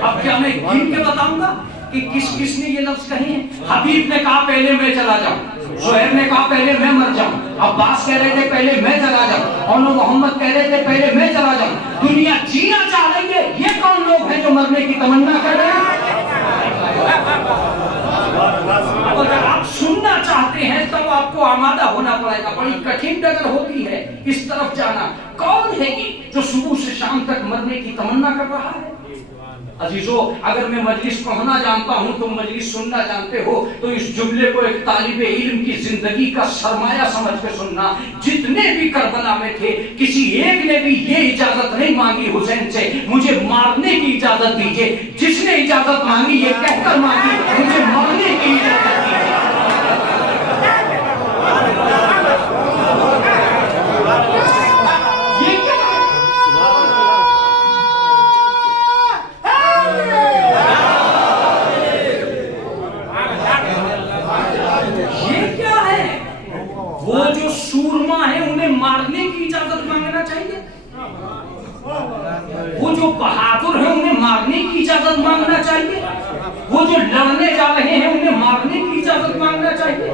अब क्या मैं गिन के बताऊंगा कि किस किसने ये लफ्ज कहे हैं? हबीब ने कहा पहले मैं चला जाऊं, शुएब ने कहा पहले मैं मर जाऊं, अब्बास कह रहे थे पहले मैं चला जाऊं, और मोहम्मद कह रहे थे पहले मैं चला जाऊं। दुनिया जीना चाह रही है, ये कौन लोग हैं जो मरने की तमन्ना कर रहे हैं? अगर आप सुनना चाहते हैं तब आपको आमादा होना पड़ेगा। बड़ी कठिन डगर होती है इस तरफ जाना। कौन है ये जो सुबह से शाम तक मरने की तमन्ना कर रहा है? अजीजों, अगर मैं मजलिस पढ़ना जानता हूं, तुम मजलिस सुनना जानते हो, तो इस जुमले को एक तालिबे इल्म की जिंदगी का सरमाया समझ के सुनना। जितने भी करबला में थे, किसी एक ने भी ये इजाजत नहीं मांगी हुसैन से मुझे मारने की इजाजत दीजिए। जिसने इजाजत मांगी ये कहकर मांगी मुझे मरने की इजाजत दीजिए। वो जो सूरमा है उन्हें मारने की इजाजत मांगना चाहिए, वो जो बहादुर है उन्हें मारने की इजाजत मांगना चाहिए, वो जो लड़ने जा रहे हैं उन्हें मारने की इजाजत मांगना चाहिए।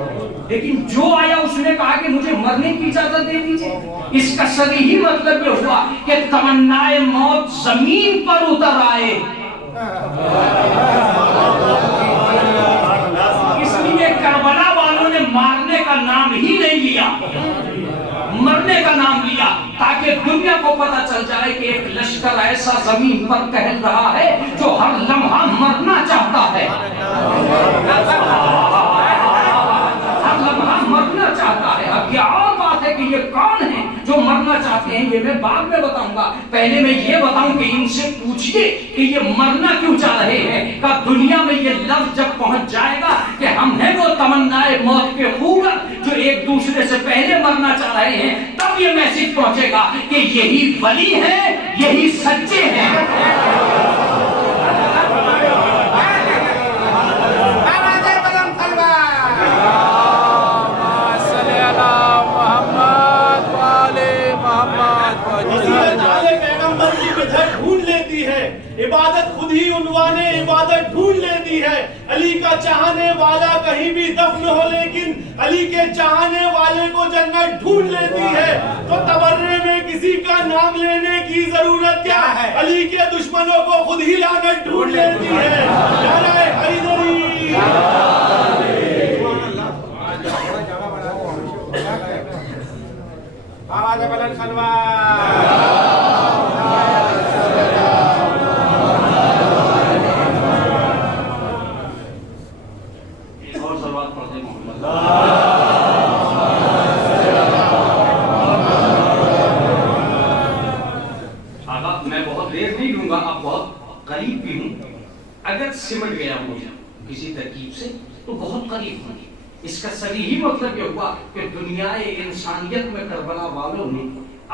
लेकिन जो आया उसने कहा कि मुझे मरने की इजाजत दे दीजिए। इसका सही मतलब ये हुआ कि तमन्नाए मौत जमीन पर उतर आए। इसलिए करबला वालों ने मारने का नाम ही नहीं लिया, मरने का नाम लिया, ताकि दुनिया को पता चल जाए कि एक लश्कर ऐसा जमीन पर टहल रहा है जो हर लम्हा मरना चाहता है, हर लम्हा मरना चाहता है। अब ये और बात है कि ये कौन है जो मरना चाहते हैं, ये मैं बाद में बताऊंगा। पहले मैं ये बताऊं कि इनसे पूछिए कि ये मरना क्यों चाह रहे हैं। का दुनिया में ये लफ्ज जब पहुंच जाएगा कि हम हैं वो तमन्नाए मौत के खूगर जो एक दूसरे से पहले मरना चाह रहे हैं, तब ये मैसेज पहुंचेगा कि यही वली है, यही सच्चे हैं। दुश्मन की बिधर ढूंढ लेती है। इबादत खुद ही उन्वाने इबादत ढूंढ लेती है। अली का चाहने वाला कहीं भी दफन हो, लेकिन अली के चाहने वाले को जन्नत ढूंढ लेती है। तो तबर्रे में किसी का नाम लेने की जरूरत क्या है? अली के दुश्मनों को खुद ही लानत ढूंढ लेती है। नारे हैदरी। आवाज़ बुलंद खलवा। एक और सलवात पढ़ते मोहम्मद। आगा मैं बहुत देर नहीं लूंगा, आप बहुत करीब भी हूँ। अगर सिमट गया मुझे किसी तरकीब से तो बहुत करीब हूँ। इसका सही ही मतलब ये हुआ कि दुनियाए इंसानियत में करबला वालों ने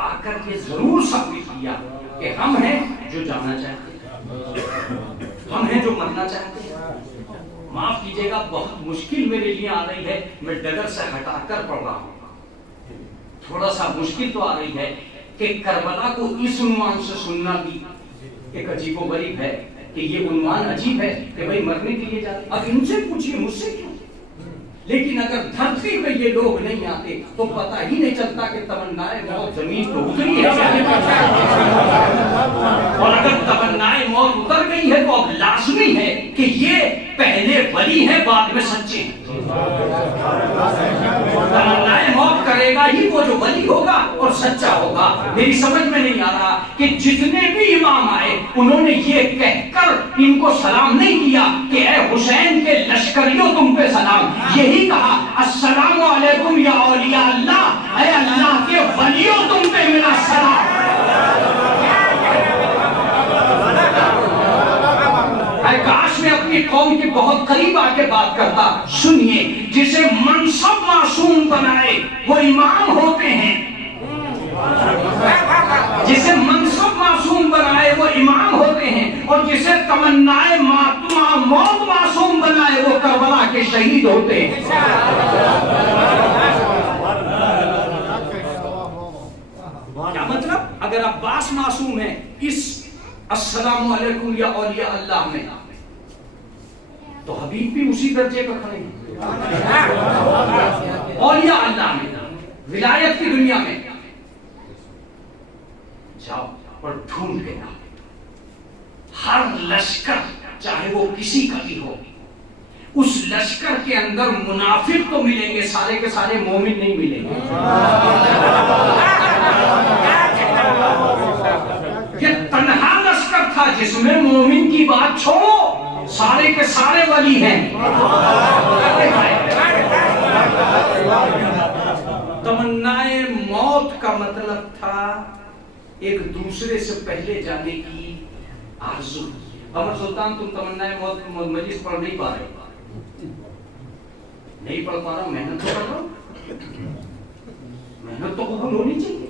आकर के जरूर साबित किया कि हम हैं जो जाना चाहते हैं, हम हैं जो मरना चाहते हैं। माफ कीजिएगा, बहुत मुश्किल मेरे लिए आ रही है, मैं डगर से हटाकर पढ़ रहा हूँ। थोड़ा सा मुश्किल तो आ रही है कि करबला को इस उन्वान से सुनना भी एक अजीबोगरीब है कि ये उन्वान अजीब है कि भाई मरने के लिए जाते। अब इनसे पूछिए, मुझसे क्यों? लेकिन अगर धरती पे ये लोग नहीं आते तो पता ही नहीं चलता कि तमन्नाए मौत जमीन पे उतरी है। और अगर तमन्नाए मौत उतर गई है तो अब लाजमी है कि ये पहले वली है, बाद में सच्चे हैं। तमन्नाए मौत करेगा ही वो जो वली होगा और सच्चा होगा। मेरी समझ में नहीं आ रहा कि जितने भी इमाम आए उन्होंने ये कहकर इनको सलाम नहीं किया कि ए हुसैन के लश्करियों तुम पे सलाम, यही कहा अस्सलामु अलैकुम या औलिया अल्लाह, ए अल्लाह के वलियों तुम पे मेरा सलाम। काश में अपनी कौम के बहुत करीब आके बात करता। सुनिए, जिसे मनसब मासूम बनाए वो इमाम होते हैं, जिसे मनसब मासूम बनाए वो इमाम होते हैं, और जिसे तमन्नाए मौत मासूम बनाए वो करबला के शहीद होते हैं। क्या मतलब? अगर अब्बास मासूम है इस अस्सलामु अलैकुम या औलिया अल्लाह में, तो हबीब भी उसी दर्जे पर खड़े हैं। औलिया अल्लाह में, विलायत की दुनिया में जाओ और ढूंढ के ना, हर लश्कर चाहे वो किसी का भी हो, उस लश्कर के अंदर मुनाफिक तो मिलेंगे, सारे के सारे मोमिन नहीं मिलेंगे। ये तन्हा लश्कर था जिसमें मोमिन की बात छोड़ो, सारे के सारे वली हैं। तमन्नाए मौत का मतलब था एक दूसरे से पहले जाने की आरज़ू। अमर सुल्तान, तुम तमन्नाए मौत मजलिस पढ़ नहीं पा रहे, नहीं पढ़ पा रहा, मेहनत तो कर रहा, मेहनत तो कबूल होनी चाहिए,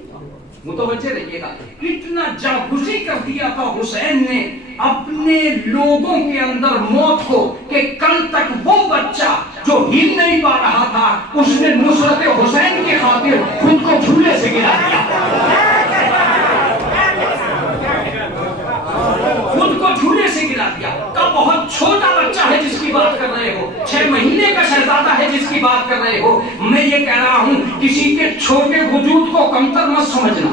मुतवज्जे रहिएगा। इतना जागुज़ी कर दिया था हुसैन ने अपने लोगों के अंदर मौत को कि कल तक वो बच्चा जो हिल नहीं पा रहा था उसने नुसरत हुसैन की खातिर खुद को झूले से गिरा दिया, खुद को झूले से गिरा दिया। का बहुत छोटा बच्चा है जिसकी बात कर रहे हो, 6 महीने का शहजादा है जिसकी बात कर रहे हो। मैं ये कह रहा हूं, किसी के छोटे वजूद को कमतर मत समझना।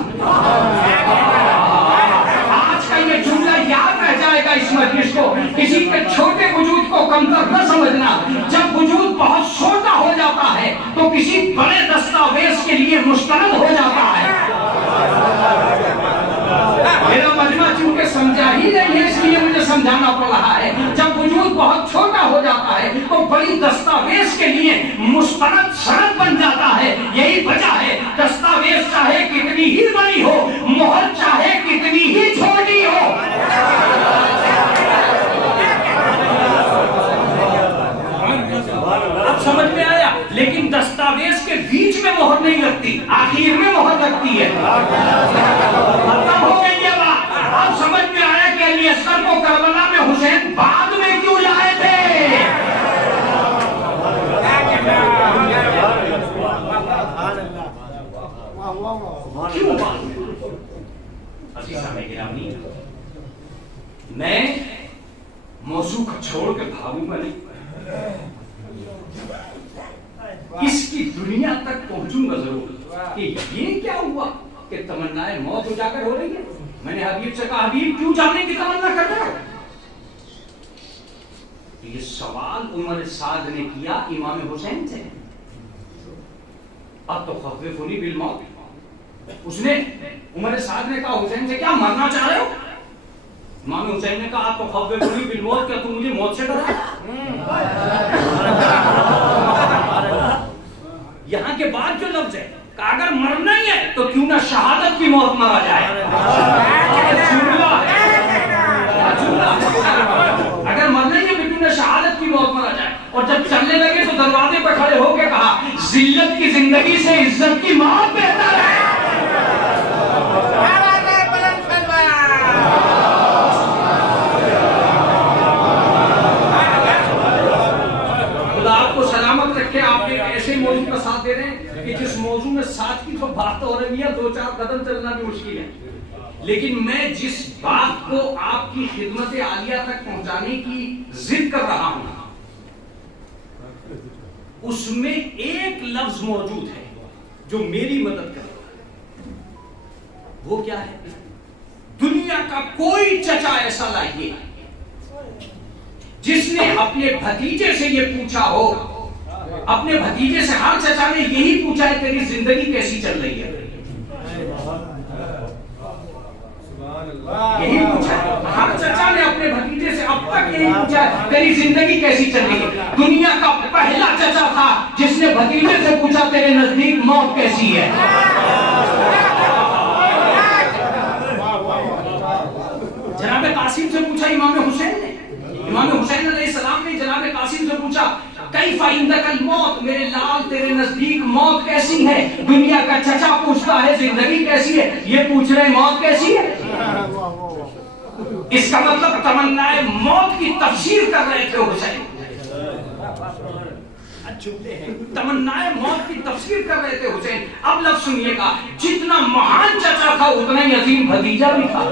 आज का ये जुमला याद रह जाएगा इस मजलिस को, किसी के छोटे वजूद को कमतर न समझना। जब वजूद बहुत छोटा हो जाता है तो किसी बड़े दस्तावेज के लिए मुस्तनद हो जाता है। मेरा मजमा चूंकि समझा ही नहीं है इसलिए मुझे समझाना पड़ रहा है। जब वजूद बहुत छोटा हो जाता है तो बड़ी दस्तावेज के लिए मुस्तनद सनद बन जाता है। यही वजह है, दस्तावेज चाहे कितनी ही बड़ी हो, मोहर चाहे कितनी ही छोटी हो, अब समझ में आया। लेकिन दस्तावेज के बीच में मोहर नहीं लगती, आखिर में मोहर लगती है। खत्म हो गई ये बात। अब समझ में आया कि अली असगर को करबला में हुसैन बाद में क्यों लाए थे। क्यों बाद में? गिरामी, मैं मौजू को छोड़ के भागूंगा नहीं, इसकी दुनिया तक पहुंचूंगा जरूर कि ये क्या हुआ कि तमन्नाएं मौत उजागर हो रही है। मैंने हबीब से कहा, हबीब क्यों जाने की तमन्ना कर रहे हो? ये सवाल उमर साद ने किया इमाम हुसैन से। अब तो खफ़ीफ़ुनी बिल मौत, उसने उमर साद ने कहा हुसैन से, क्या मरना चाह रहे हो? इमाम हुसैन ने कहा, तो खफ़ीफ़ुनी बिल मौत, क्या तुम मुझे मौत से डरा? यहाँ के बाद जो लफ्ज है, अगर मरना ही है तो क्यों ना शहादत की मौत मारा जाए। अगर मरना ही है तो क्यों ना शहादत की मौत मारा जाए। और जब चलने लगे तो दरवाजे पर खड़े होकर कहा, जिल्लत की जिंदगी से इज्जत की मौत बेहतर है। खुदा आपको सलामत रखे। आप एक ऐसे मौजू का साथ दे रहे हैं कि जिस मौजू में साथ की तो बात हो रही है, 2-4 कदम चलना भी मुश्किल है। लेकिन मैं जिस बात को आपकी खिदमत आलिया तक पहुंचाने की जिद कर रहा हूं, उसमें एक लफ्ज मौजूद है जो मेरी मदद करेगा। वो क्या है? दुनिया का कोई चचा ऐसा लाइए जिसने अपने भतीजे से ये पूछा हो, अपने भतीजे से हर चचा ने यही पूछा है, तेरी जिंदगी कैसी चल रही है? यही पूछा है हर चचा ने अपने भतीजे से अब तक यही पूछा है, तेरी जिंदगी कैसी चल रही है? दुनिया का पहला चचा था जिसने भतीजे से पूछा, तेरे नजदीक मौत कैसी है? जनाब कासिम से पूछा इमाम हुसैन ने। इमाम हुसैन अलैहिस्सलाम ने जनाब कासिम से पूछा, कैफा इंदकल मौत, मेरे लाल तेरे नजदीक मौत कैसी है? दुनिया का चचा पूछता है जिंदगी कैसी है, ये पूछ रहे मौत कैसी है। इसका मतलब तमन्नाए मौत की तफसीर कर रहे थे हुसैन, तमन्नाए मौत की तफसीर कर रहे थे हुसैन। अब लफ्ज सुनिएगा, जितना महान चचा था उतना ही अजीम भतीजा भी था।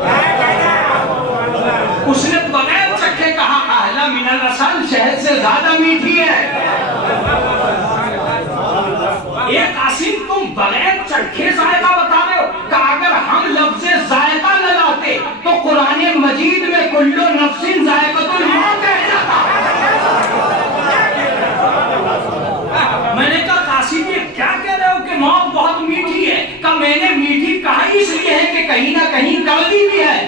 उसने बगैर चखे कहा, अहला मिनल असल, शहद से ज्यादा मीठी है। ये कासिम तुम बगैर चखे जायका बता रहे हो? कि अगर हम लफ्ज़ जायका न लाते तो कुरान मजीद में कुल्लु नफ्सिन जायकातुल मौत कह जाता। मैंने कहा कासिम ये क्या कह रहे हो कि मौत बहुत मीठी है? का मैंने मीठी कहा इसलिए है कि कहीं ना कहीं कड़वी भी है।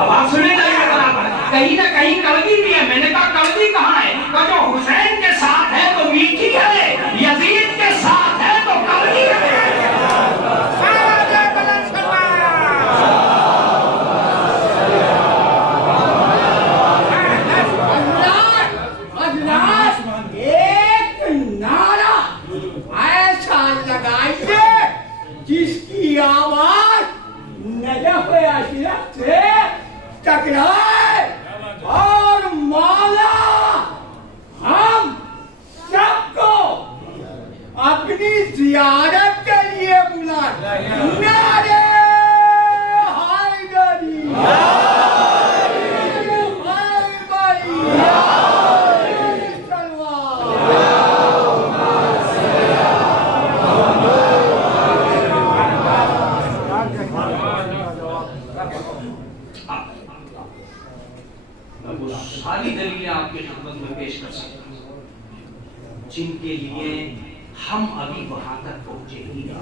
अब आप सुने जाइए बराबर, कहीं ना कहीं कड़वी भी है। मैंने कहा कड़वी कहाँ है? का जो हुसैन के साथ है तो मीठी है, यजीद के साथ है तो कड़वी है। जिसकी आवाज नजफ अशरफ से टकराए और मौला हम सबको अपनी जियारत के लिए बुलाए। नारे हैदरी, सारी दलीलें आपकी खिदमत में पेश कर सकता हूं जिनके लिए हम अभी वहां तक पहुंचे ही नहीं।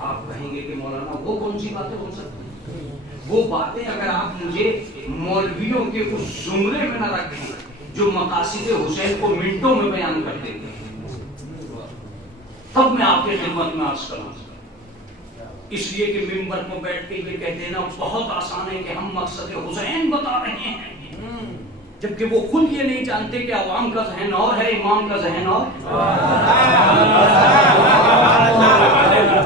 आप कहेंगे कि मौलाना वो कौन सी बातें हो सकती हैं? वो बातें अगर आप मुझे मौलवियों के उस जुमरे में न रखें जो मकासिद हुसैन को मिनटों में बयान कर देते हैं, तब मैं आपके खिदमत में अर्ज करूंगा। इसलिए कि मिंबर पर बैठ के ये कह देना बहुत आसान है कि हम मकसद हुसैन बता रहे हैं, जबकि वो खुद ये नहीं जानते कि अवाम का ज़हन और है, इमाम का ज़हन और।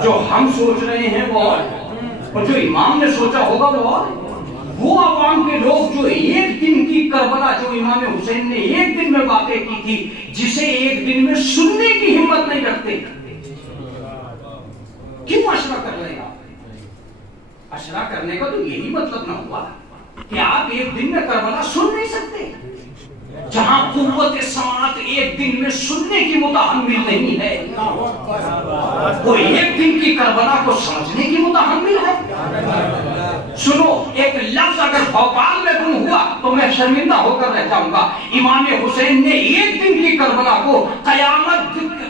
जो हम सोच रहे हैं वो और जो इमाम ने सोचा होगा वो और। वो अवाम के लोग जो एक दिन की करबला जो इमाम हुसैन ने एक दिन में बातें की थी, जिसे एक दिन में सुनने की हिम्मत नहीं रखते, क्यों मशवरा कर रहे हैं आप? मुआशरा करने का तो यही मतलब ना हुआ कि आप एक दिन में करबला सुन नहीं सकते। जहां कुव्वत समात एक दिन में सुनने की मुतहम्मिल नहीं है, वो एक दिन की करबला को समझने की मुतहम्मिल है। सुनो, एक लफ्ज अगर भोपाल में गुम हुआ तो मैं शर्मिंदा होकर रह जाऊंगा। इमाम हुसैन ने एक दिन की करबला को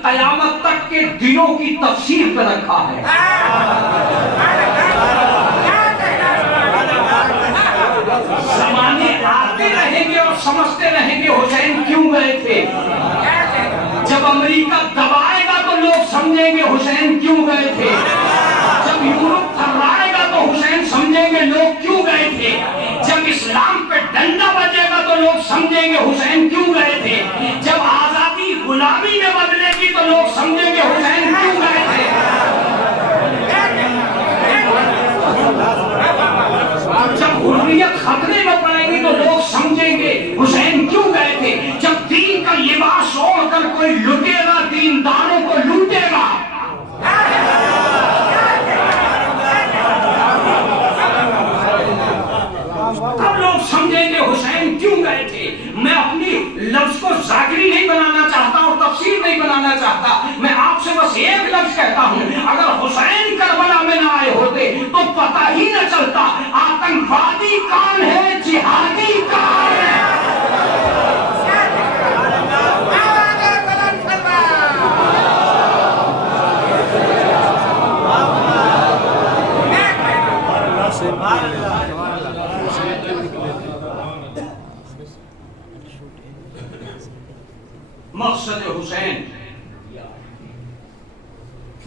कयामत तक के दिनों की तफसीर कर रखा है। जमाने आते रहेंगे और समझते रहेंगे हुसैन क्यों गए थे। जब अमेरिका दबाएगा तो लोग समझेंगे हुसैन क्यों गए थे। जब यूरोप थर्राएगा तो हुसैन समझेंगे लोग क्यों गए थे। जब इस्लाम पे डंडा बजेगा तो लोग समझेंगे हुसैन क्यों गए थे। जब आजादी गुलामी में बदलेगी तो लोग समझेंगे हुसैन क्यों गए थे। जब हुर्रियत खतरे में पड़ेगी तो लोग समझेंगे हुसैन क्यों गए थे। जब दीन का लिबास ओढ़कर कोई लुटेगा दीनदारों को लूटेगा, तब लोग समझेंगे हुसैन क्यों गए थे। मैं अपनी लफ्ज को जाकिरी नहीं बनाना चाहता और तफसीर नहीं बनाना चाहता। मैं आपसे बस एक लफ्ज कहता हूं, अगर हुसैन करबला में ना आए होते तो पता ही न चलता आतंकवादी कौन है, जिहादी कौन है। मकसद हुसैन,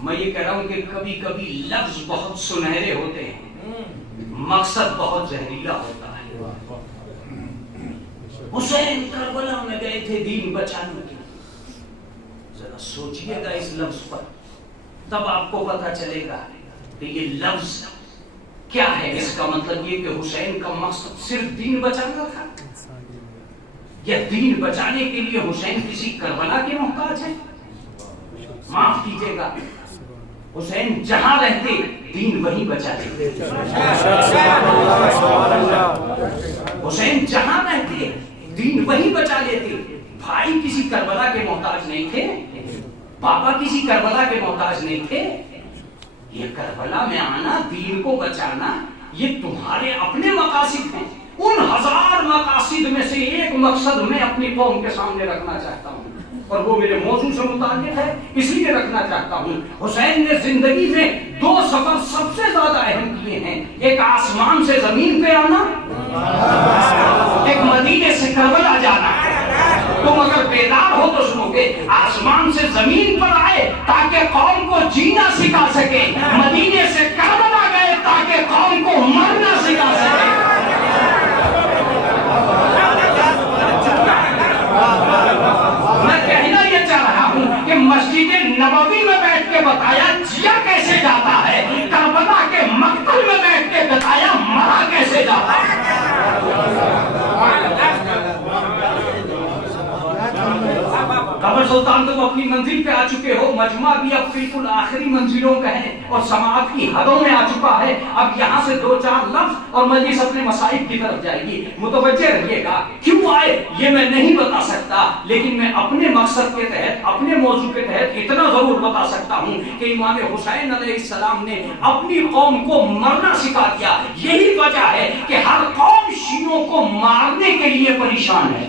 मैं ये कह रहा हूं कि कभी कभी लफ्ज बहुत सुनहरे होते हैं, मकसद बहुत जहरीला होता है। हुसैन करबला में गए थे दीन बचाने के लिए। जरा सोचिएगा इस लफ्ज पर, तब आपको पता चलेगा कि ये लफ्ज क्या है। इसका मतलब ये कि हुसैन का मकसद सिर्फ दीन बचाना था, या दीन बचाने के लिए हुसैन किसी करबला के मोहताज है। माफ कीजिएगा, हुसैन जहां रहते दीन वहीं बचा लेते। हुसैन जहां रहते दीन वहीं बचा लेते। भाई किसी करबला के मोहताज नहीं थे, पापा किसी करबला के मोहताज नहीं थे। ये करबला में आना, दीन को बचाना, ये तुम्हारे अपने मकासिद हैं। उन हजार मकासिद में से एक मकसद मैं अपनी कौम के सामने रखना चाहता हूँ, और वो मेरे मौजू से मुताल्लिक है, इसलिए रखना चाहता हूँ। हुसैन ने जिंदगी में दो सफर सबसे ज्यादा अहम किए हैं। एक आसमान से जमीन पे आना, एक मदीने से करबला जाना। तुम अगर बेदार हो तो सुनोगे, आसमान से जमीन पर आए ताकि कौम को जीना सिखा सके, मदीने से करबला गए ताकि कौम को मरना सिखा सके। मैं कहना यह चाह रहा हूं कि मस्जिद नबवी में बैठ के बताया जिया कैसे जाता है, करबला के मक्तल में बैठ के बताया मरा कैसे जाता है। कबर सुल्तान तुम अपनी मंजिल पे आ चुके हो, मजमा भी अब बिल्कुल आखिरी मंजिलों का है और समाअत की हदों में आ चुका है। अब यहाँ से दो चार लफ्ज और मजलिस अपने मसाइब की तरफ जाएगी। मुतवज्जे रहिएगा, क्यों आए ये मैं नहीं बता सकता, लेकिन मैं अपने मकसद के तहत, अपने मौजू के तहत इतना जरूर बता सकता हूँ कि इमाम हुसैन अलैहिस्सलाम ने अपनी कौम को मरना सिखा दिया। यही वजह है कि हर कौम शियों को मारने के लिए परेशान है।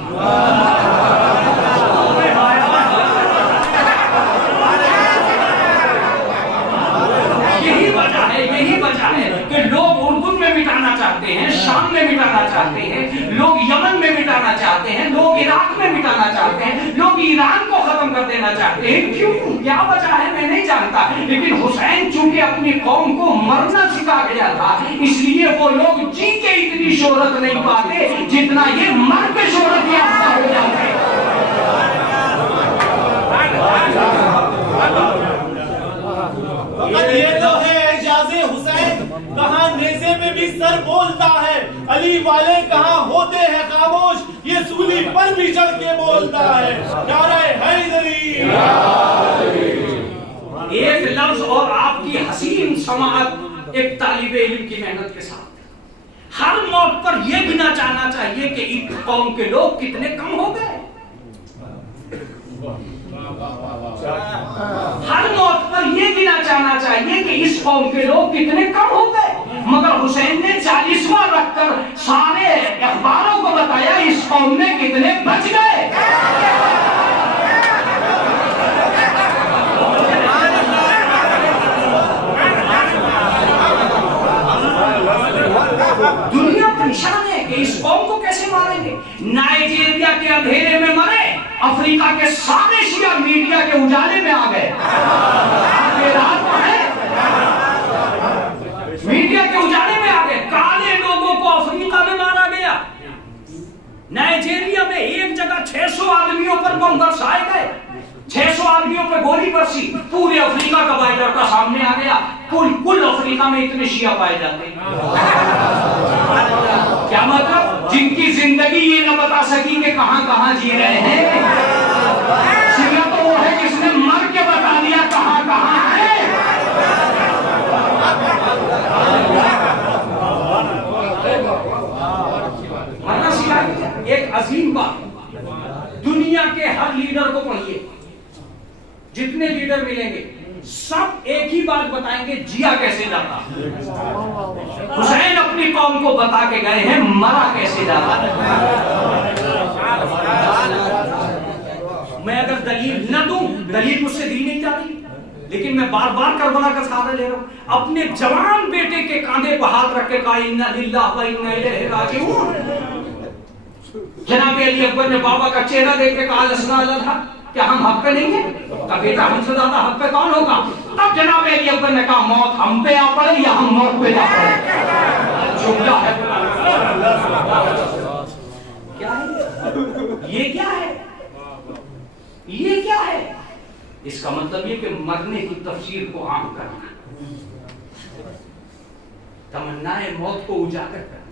यही वजह है कि लोग उर्दू में मिटाना चाहते हैं, शाम में मिटाना चाहते हैं, लोग यमन में मिटाना चाहते हैं, लोग इराक में मिटाना चाहते हैं, लोग ईरान को खत्म कर देना चाहते हैं। क्यों, क्या वजह है मैं नहीं जानता, लेकिन हुसैन चूंकि अपनी कौम को मरना सिखा गया था, इसलिए वो लोग जी के इतनी शोहरत नहीं पाते जितना ये मर के शोहरत याफ्ता हो जाते। ये तो है एजाज़े हुसैन, कहाँ नेज़े में भी सर बोलता है। अली वाले कहाँ होते हैं खामोश, ये सूली पर भी चढ़ के बोलता है। नारे हैदरी। एक लफ्ज और आपकी हसीन समाअत एक तालिबे इल्म की मेहनत के साथ हर मौत पर यह गिना जाना चाहिए कि इस कौम के लोग कितने कम हो गए। हर मौत पर यह गिना जाना चाहिए कि इस कौम के लोग कितने कम हो गए, मगर हुसैन ने 40वां रखकर सारे अखबारों को बताया इस कौम में कितने बच गए। दुनिया परेशान है कि इस कौम को कैसे मारेंगे। नाइजीरिया के अंधेरे में मरे, अफ्रीका के सारे शिया मीडिया के उजाले में आ गए। रात में है मीडिया के उजाले में आ गए। काले लोगों को अफ्रीका में मारा गया। नाइजीरिया में एक जगह 600 आदमियों पर बम बरसाए गए, 600 आदमियों पर गोली बरसी, पूरे अफ्रीका का बायोडाटा सामने आ गया। कुल अफ्रीका में इतने शिया पाए जाते हैं। क्या मतलब? जिनकी जिंदगी ये न बता सकी कि कहां जी रहे हैं। शिया तो वो है जिसने मर के बता दिया कहां है। मरना शिया एक अजीम बात। दुनिया के हर लीडर को पढ़िए, जितने लीडर मिलेंगे सब एक ही बात बताएंगे, जिया कैसे जाता। हुसैन अपनी कौम को बता के गए हैं मरा कैसे जाता। मैं अगर दलील न दूं, दलील मुझसे दी नहीं जा रही, लेकिन मैं बार बार करबला का सहारा ले रहा हूं। अपने जवान बेटे के कांधे पर हाथ रख के कहा इन्ना लिल्लाह व इन्ना इलैहि राजिऊन। जनाब अली अकबर ने बाबा का चेहरा देख के कहा लसना अल्लाह, क्या हम हक पे नहीं है? का बेटा हमसे ज्यादा हक पे कौन होगा? तब जनाब अली अकबर ने कहा मौत हम पे आ पड़े या हम मौत पे जा पड़े। जुमला है। क्या है ये? क्या है ये? क्या है? इसका मतलब ये कि मरने की तफसीर को आम करना, तमन्नाए मौत को उजागर करना।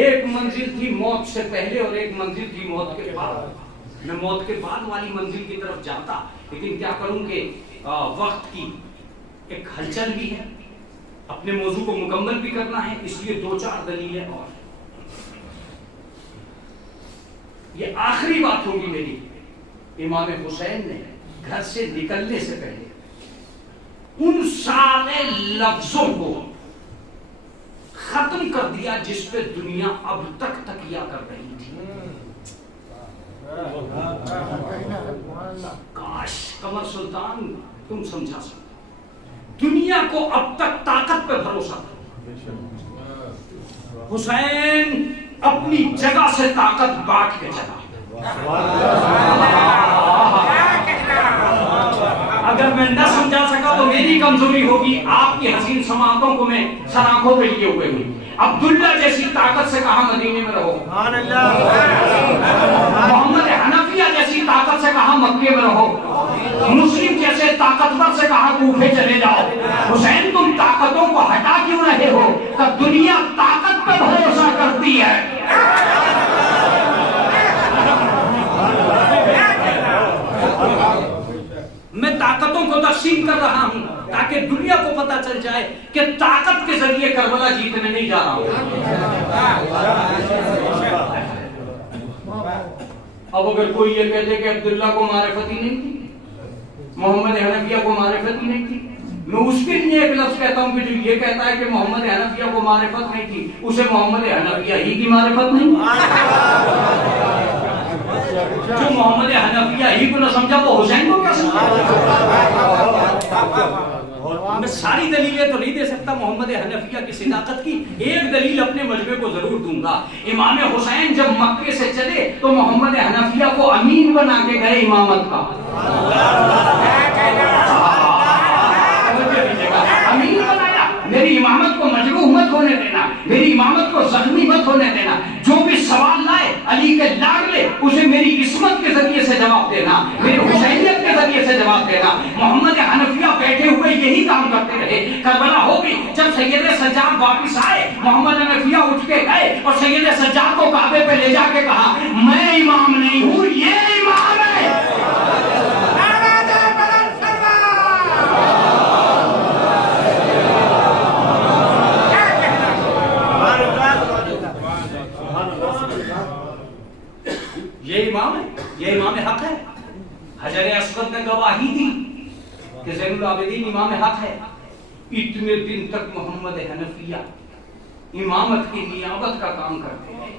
एक मंजिल थी मौत से पहले और एक मंजिल थी मौत के बाद। मैं मौत के बाद वाली मंजिल की तरफ जाता, लेकिन क्या करूं कि वक्त की एक हलचल भी है, अपने मौजू को मुकम्मल भी करना है, इसलिए 2-4 दलीलें और। ये आखिरी बात होगी मेरी। इमाम हुसैन ने घर से निकलने से पहले उन सारे लफ्जों को खत्म कर दिया जिस पे दुनिया अब तक तकिया कर रही थी। काश कमर सुल्तान तुम समझा सकते। दुनिया को अब तक ताकत पे भरोसा था। हुसैन अपनी जगह से ताकत बांट के चला। अगर मैं न समझा सका तो मेरी कमजोरी होगी, आपकी हसीन समातों को मैं सराखों पे लिए हुए हूँ। अब्दुल्ला जैसी ताकत से कहा मदीने में रहो, मोहम्मद हनफिया जैसी ताकत से कहा मक्के में रहो, मुस्लिम जैसे ताकतवर से कहा कूफे चले जाओ। हुसैन तुम ताकतों को हटा क्यों रहे हो? तब दुनिया ताकत पे भरोसा करती है। मैं ताकतों को तकसीम कर रहा हूं ताकि दुनिया को पता चल जाए कि ताकत के जरिए करबला जीतने नहीं जा रहा हूं। अब अगर कोई ये कह दे कि अब्दुल्ला को मारिफत ही नहीं थी, मोहम्मद हनफिया को मारिफत ही नहीं थी, मैं उसके लिए एक लफ्ज कहता हूं कि जो ये कहता है कि मोहम्मद हनफिया को मारिफत नहीं थी, उसे मोहम्मद हनफिया ही की मारिफत नहीं। जो मोहम्मद हनफिया ही को न समझा वो हुसैन को क्या समझा? मैं सारी दलीलें तो नहीं दे सकता मोहम्मद हनफिया की सिदाकत की, एक दलील अपने मजबे को जरूर दूंगा। इमाम हुसैन जब मक्के से चले तो मोहम्मद हनफिया को अमीन बना के गए इमामत का। अमीन बनाया, मेरी इमामत को मजरूह मत होने देना, मेरी इमामत को जख्मी मत होने देना, जो भी सवाल लाए अली के लाडले उसे मेरी इस्मत के जरिए से जवाब देना, मेरी हुसैनियत के जरिए से जवाब देना। मोहम्मद हनफिया बैठे हुए यही काम करते रहे। करबला होगी जब सैयद सज्जाद वापिस आए, मोहम्मद हनफिया उठ के गए और सैयद सज्जाद को काबे पे ले जाके कहा मैं इमाम नहीं हूं, ये इमाम है। आबिदीन इमाम हक है। इतने दिन तक मोहम्मद हनफिया इमामत की नियाबत का काम करते हैं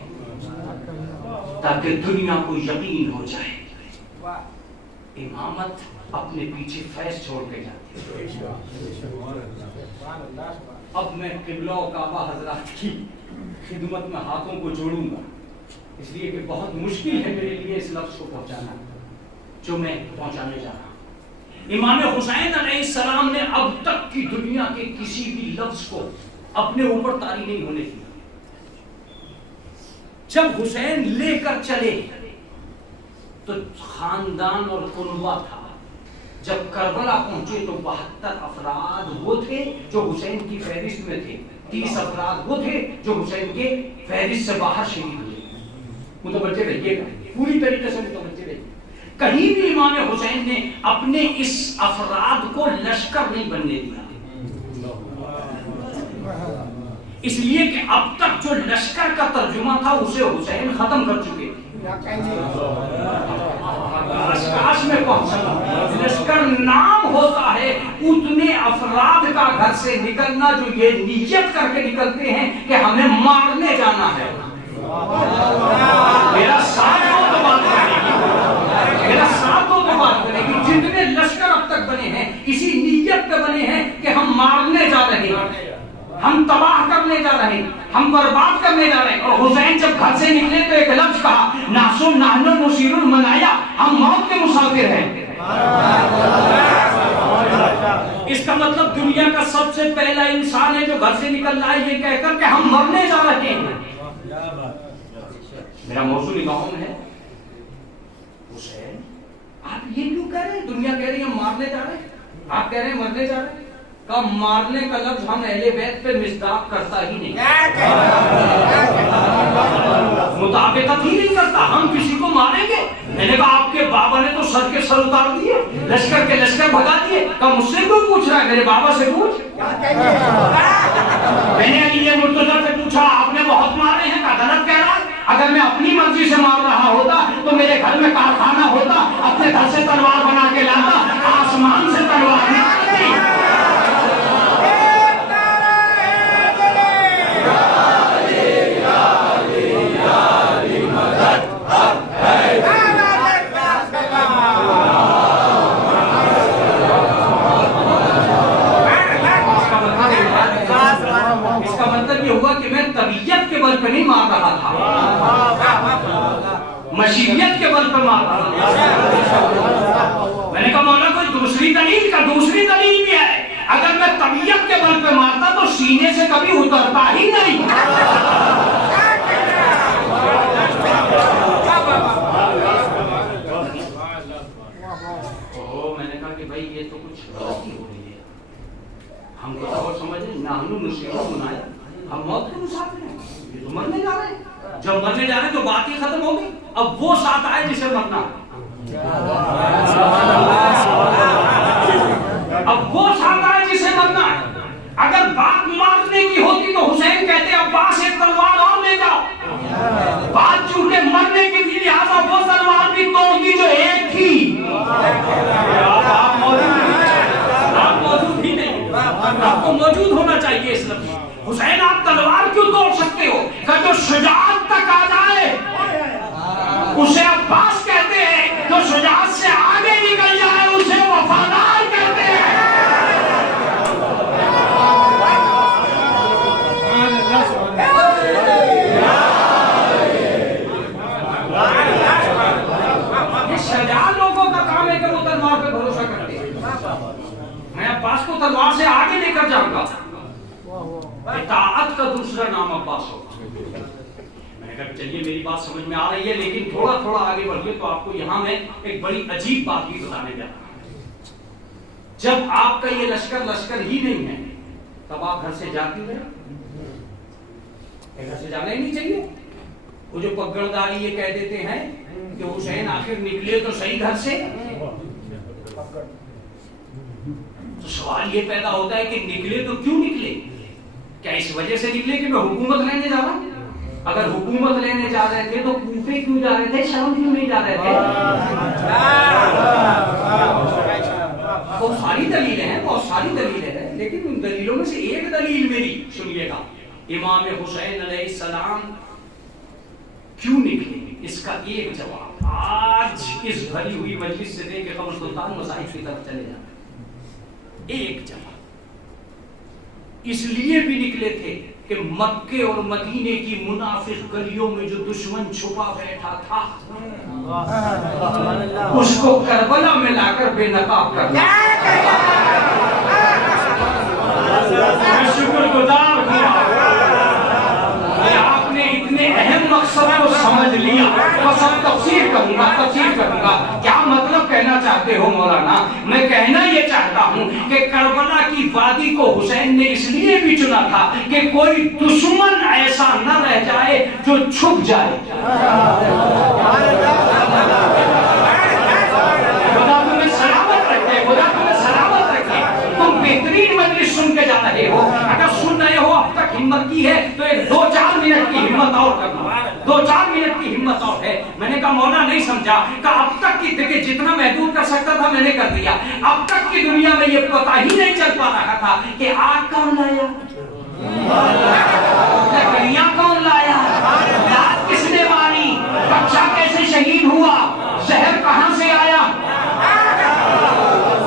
ताकि दुनिया को यकीन हो जाए इमामत अपने पीछे फैज छोड़ के जाती है। अब मैं किबला और काबा हजरात की खिदमत में हाथों को जोड़ूंगा, इसलिए कि बहुत मुश्किल है मेरे लिए इस लफ्ज को पहुंचाना जो मैं पहुंचाने जा रहा हूं। इमाम हुसैन अलैहिस्सलाम ने अब तक की दुनिया के किसी भी लफ्ज को अपने ऊपर तारी नहीं होने दिया। जब हुसैन लेकर चले तो खानदान और कुनबा था। जब करबला पहुंचे तो 72 अफराद वो थे जो हुसैन की फहरिस्त में थे, 30 अफराद वो थे जो हुसैन के फहरिस्त से बाहर शहीद हुए। मुतवज्जे रहिएगा, पूरी तरीके से मुतवज्जे रहिए। कहीं भी इमाम हुसैन ने अपने इस अफराद को लश्कर नहीं बनने दिया, इसलिए कि अब तक जो लश्कर का तर्जुमा था उसे हुसैन खत्म कर चुके थे। में पहुंचा लश्कर नाम होता है उतने अफराद का घर से निकलना जो ये नियत करके निकलते हैं कि हमें मारने जाना है। मेरा साथ हो तो बात करेगी, मेरा साथ हो तो बात करेगी। जितने लश्कर अब तक बने हैं इसी नियत पे बने हैं कि हम मारने जा रहे हैं, हम तबाह करने जा रहे हैं, हम बर्बाद करने जा रहे हैं। और हुसैन जब घर से निकले तो एक लफ्ज कहा, नासो नाहनो मुसीरुल मनाया, हम मौत के मुसाफिर हैं। इसका मतलब दुनिया का सबसे पहला इंसान है जो घर से निकल रहा है ये कहकर कि हम मरने जा रहे हैं। मेरा मौजूद निगाहों में है हुसैन, आप ये क्यों कह रहे हैं? दुनिया कह रही है हम मारने जा रहे हैं, आप कह रहे हैं मरने जा रहे हैं। का मारने का लफ्ज हम अहले बैत पे मिसदाक करता ही नहीं, मुताबिकत ही नहीं करता। हम किसी को मारेंगे? मैंने कहा आपके बाबा ने तो सर के सर उतार दिए, लश्कर के लश्कर भगा दिए। कहा मुझसे क्यों पूछ रहा है? मेरे बाबा से पूछ। मैंने अली मुर्तजा से पूछा आपने बहुत मारे हैं? कहा गलत कह रहा है। अगर मैं अपनी मर्जी से मार रहा होता तो मेरे घर में कारखाना होता, अपने घर से तलवार बना के लाता, आसमान से तलवार नहीं आती। पे नहीं मार रहा था, मशीनियत के बल पर मार रहा था। मैंने कहा मौला कोई दूसरी दलील का, दूसरी दलील भी है। अगर मैं तबीयत के बल पे मारता तो सीने से कभी उतरता ही नहीं। मैंने कहा कि भाई ये तो कुछ गलती हो रही है, हमको तो और समझ नहीं। नाहनु मुसीबत बनाया, हम मौत के मुसाफिर हैं, ये तो मरने जा रहे हैं। जब मरने जा रहे हैं तो बात ही खत्म होगी। अब वो साथ आए जिसे मरना, अब वो साथ आए जिसे मरना। अगर बात मारने की होती तो हुसैन कहते अब्बास एक तलवार और ले जाओ। बात चूंकि मरने की थी लिहाजा वो तलवार भी तोड़ दी जो एक थी। आप मौजूद ही नहीं, आपको मौजूद होना चाहिए इस लफ्ज़। हुसैन आप तलवार क्यों तोड़ सकते हो? जो शुजाअत तक आ जाए उसे अब्बास कहते हैं, जो शुजाअत से आगे निकल जाए उसे वफादार कहते हैं। ये शुजा लोगों का काम है कि वो तलवार पे भरोसा करते हैं। मैं अब्बास को तलवार से आगे लेकर जाऊंगा। इताअत का दूसरा नाम अब्बास होगा। मैंने कहा चलिए मेरी बात समझ में आ रही है, लेकिन थोड़ा थोड़ा आगे बढ़िए तो आपको यहाँ मैं एक बड़ी अजीब बात भी बताने जा रहा हूँ। जब आपका ये लश्कर ही नहीं है तब आप घर से जाती हैं? घर से जाना ही नहीं चाहिए। वो जो पगड़दारी ये कह देते हैं कि हुसैन आखिर निकले तो सही घर से, तो सवाल ये पैदा होता है कि निकले तो क्यों निकले? क्या इस वजह से निकले कि मैं हुकूमत लेने जा रहा हूं? अगर हुकूमत लेने जा रहे थे तो कूफे क्यों जा रहे थे, शाम क्यों नहीं जा रहे थे? बहुत सारी दलीलें हैं, बहुत सारी दलीलें हैं, लेकिन उन दलीलों में से एक दलील मेरी सुनिएगा। इमाम हुसैन अलैहिस्सलाम क्यों निकले, इसका एक जवाब आज इस भरी हुई मजलिस से देके कमर सुल्तान मसाहिब की तरफ चले जाना। एक जवाब इसलिए भी निकले थे कि मक्के और मदीने की मुनाफिक गलियों में जो दुश्मन छुपा बैठा था उसको करबला में लाकर बेनकाब करना। मैं शुक्रगुजार हूं आपने इतने अहम मकसद को समझ लिया। बस अब तफसीर करूंगा। क्या मतलब कहना चाहते हो मौलाना? मैं कहना ये चाहता हूं कि करबला की वादी को हुसैन ने इसलिए भी चुना था कि कोई दुश्मन ऐसा न रह जाए जो छुप जाए। खुदा तुम्हें सलामत रखे, खुदा तुम्हें सलामत रखे। तुम बेहतरीन मजलिस सुन के जा रहे हो, अगर सुन रहे हो अब तक हिम्मत की है तो एक 2-4 मिनट की हिम्मत और करना। 2-4 मिनट की हिम्मत और है। मैंने कहा मौला नहीं समझा, कहा अब तक की देखिए जितना महदूद कर सकता था मैंने कर दिया। अब तक की दुनिया में ये पता ही नहीं चल पा रहा था कि आग कौन लाया, लकड़ियां कौन लाया, लात किसने मारी, बच्चा कैसे शहीद हुआ, जहर कहां से आया,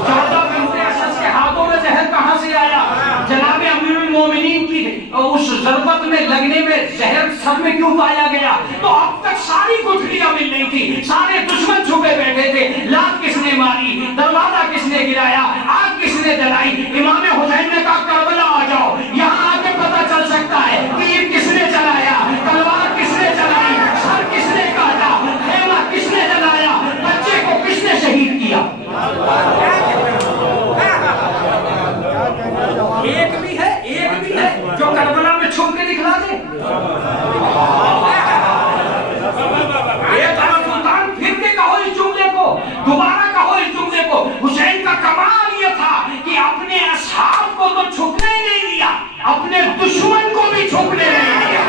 14 बिन्ते असद के हाथों में जहर कहां से आया, जनाबे अमीरुल मोमिनीन की उस जरबत में लगने में जहर सर में क्यों पाया गया। तो अब तक सारी गुठलियां मिल रही थी, सारे दुश्मन छुपे बैठे थे। लात किसने मारी, दरवाजा किसने गिराया, आग किसने जलाई। इमाम हुसैन ने कहा करबला आ जाओ, यहाँ आके पता चल सकता है तीर किसने चलाया, तलवार किसने चलाई, सर किसने काटा, खेमा किसने जलाया, बच्चे को किसने शहीद किया। एक भी है जो करबला में छुप के दिखला दे। सुल्तान फिर के कहो इस जुमले को, दोबारा कहो इस जुमले को। हुसैन का कमाल यह था कि अपने असहाब को तो छुपने ही नहीं दिया, अपने दुश्मन को भी छुपने नहीं दिया।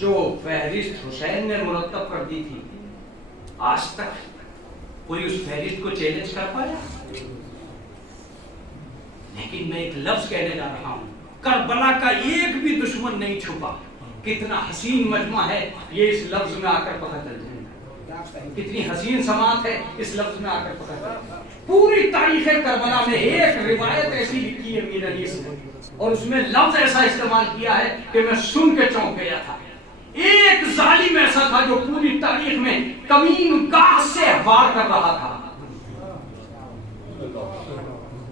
जो फहरिस्त हुसैन ने मुरत्तब कर दी थी, आज तक कोई उस फहरिस्त को चैलेंज कर पाया? लेकिन मैं एक लफ्ज कहने जा रहा हूं, करबला का एक भी दुश्मन नहीं छुपा। कितना हसीन मजमा है ये इस लफ्ज में आकर पता चल जाएगा। कितनी हसीन समात है इस लफ्ज में आकर पता चल जाएगा। पूरी तारीख करबला में एक रिवायत ऐसी लिखी है मीर अली से, और उसमें लफ्ज ऐसा इस्तेमाल किया है कि मैं सुन के चौंक गया था। एक जालिम ऐसा था जो पूरी तारीख में कमीन गाह से वार कर रहा था।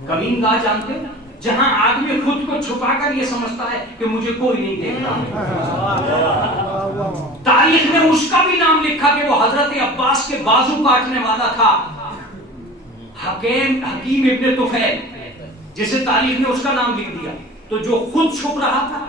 कमीन गाह जानते हो? जहां आदमी खुद को छुपाकर ये समझता है कि मुझे कोई नहीं देख रहा। तारीख में उसका भी नाम लिखा कि वो हजरत अब्बास के बाजू काटने वाला था, हकीम इब्न तुफैल, जिसे तारीख ने उसका नाम लिख दिया। तो जो खुद छुप रहा था,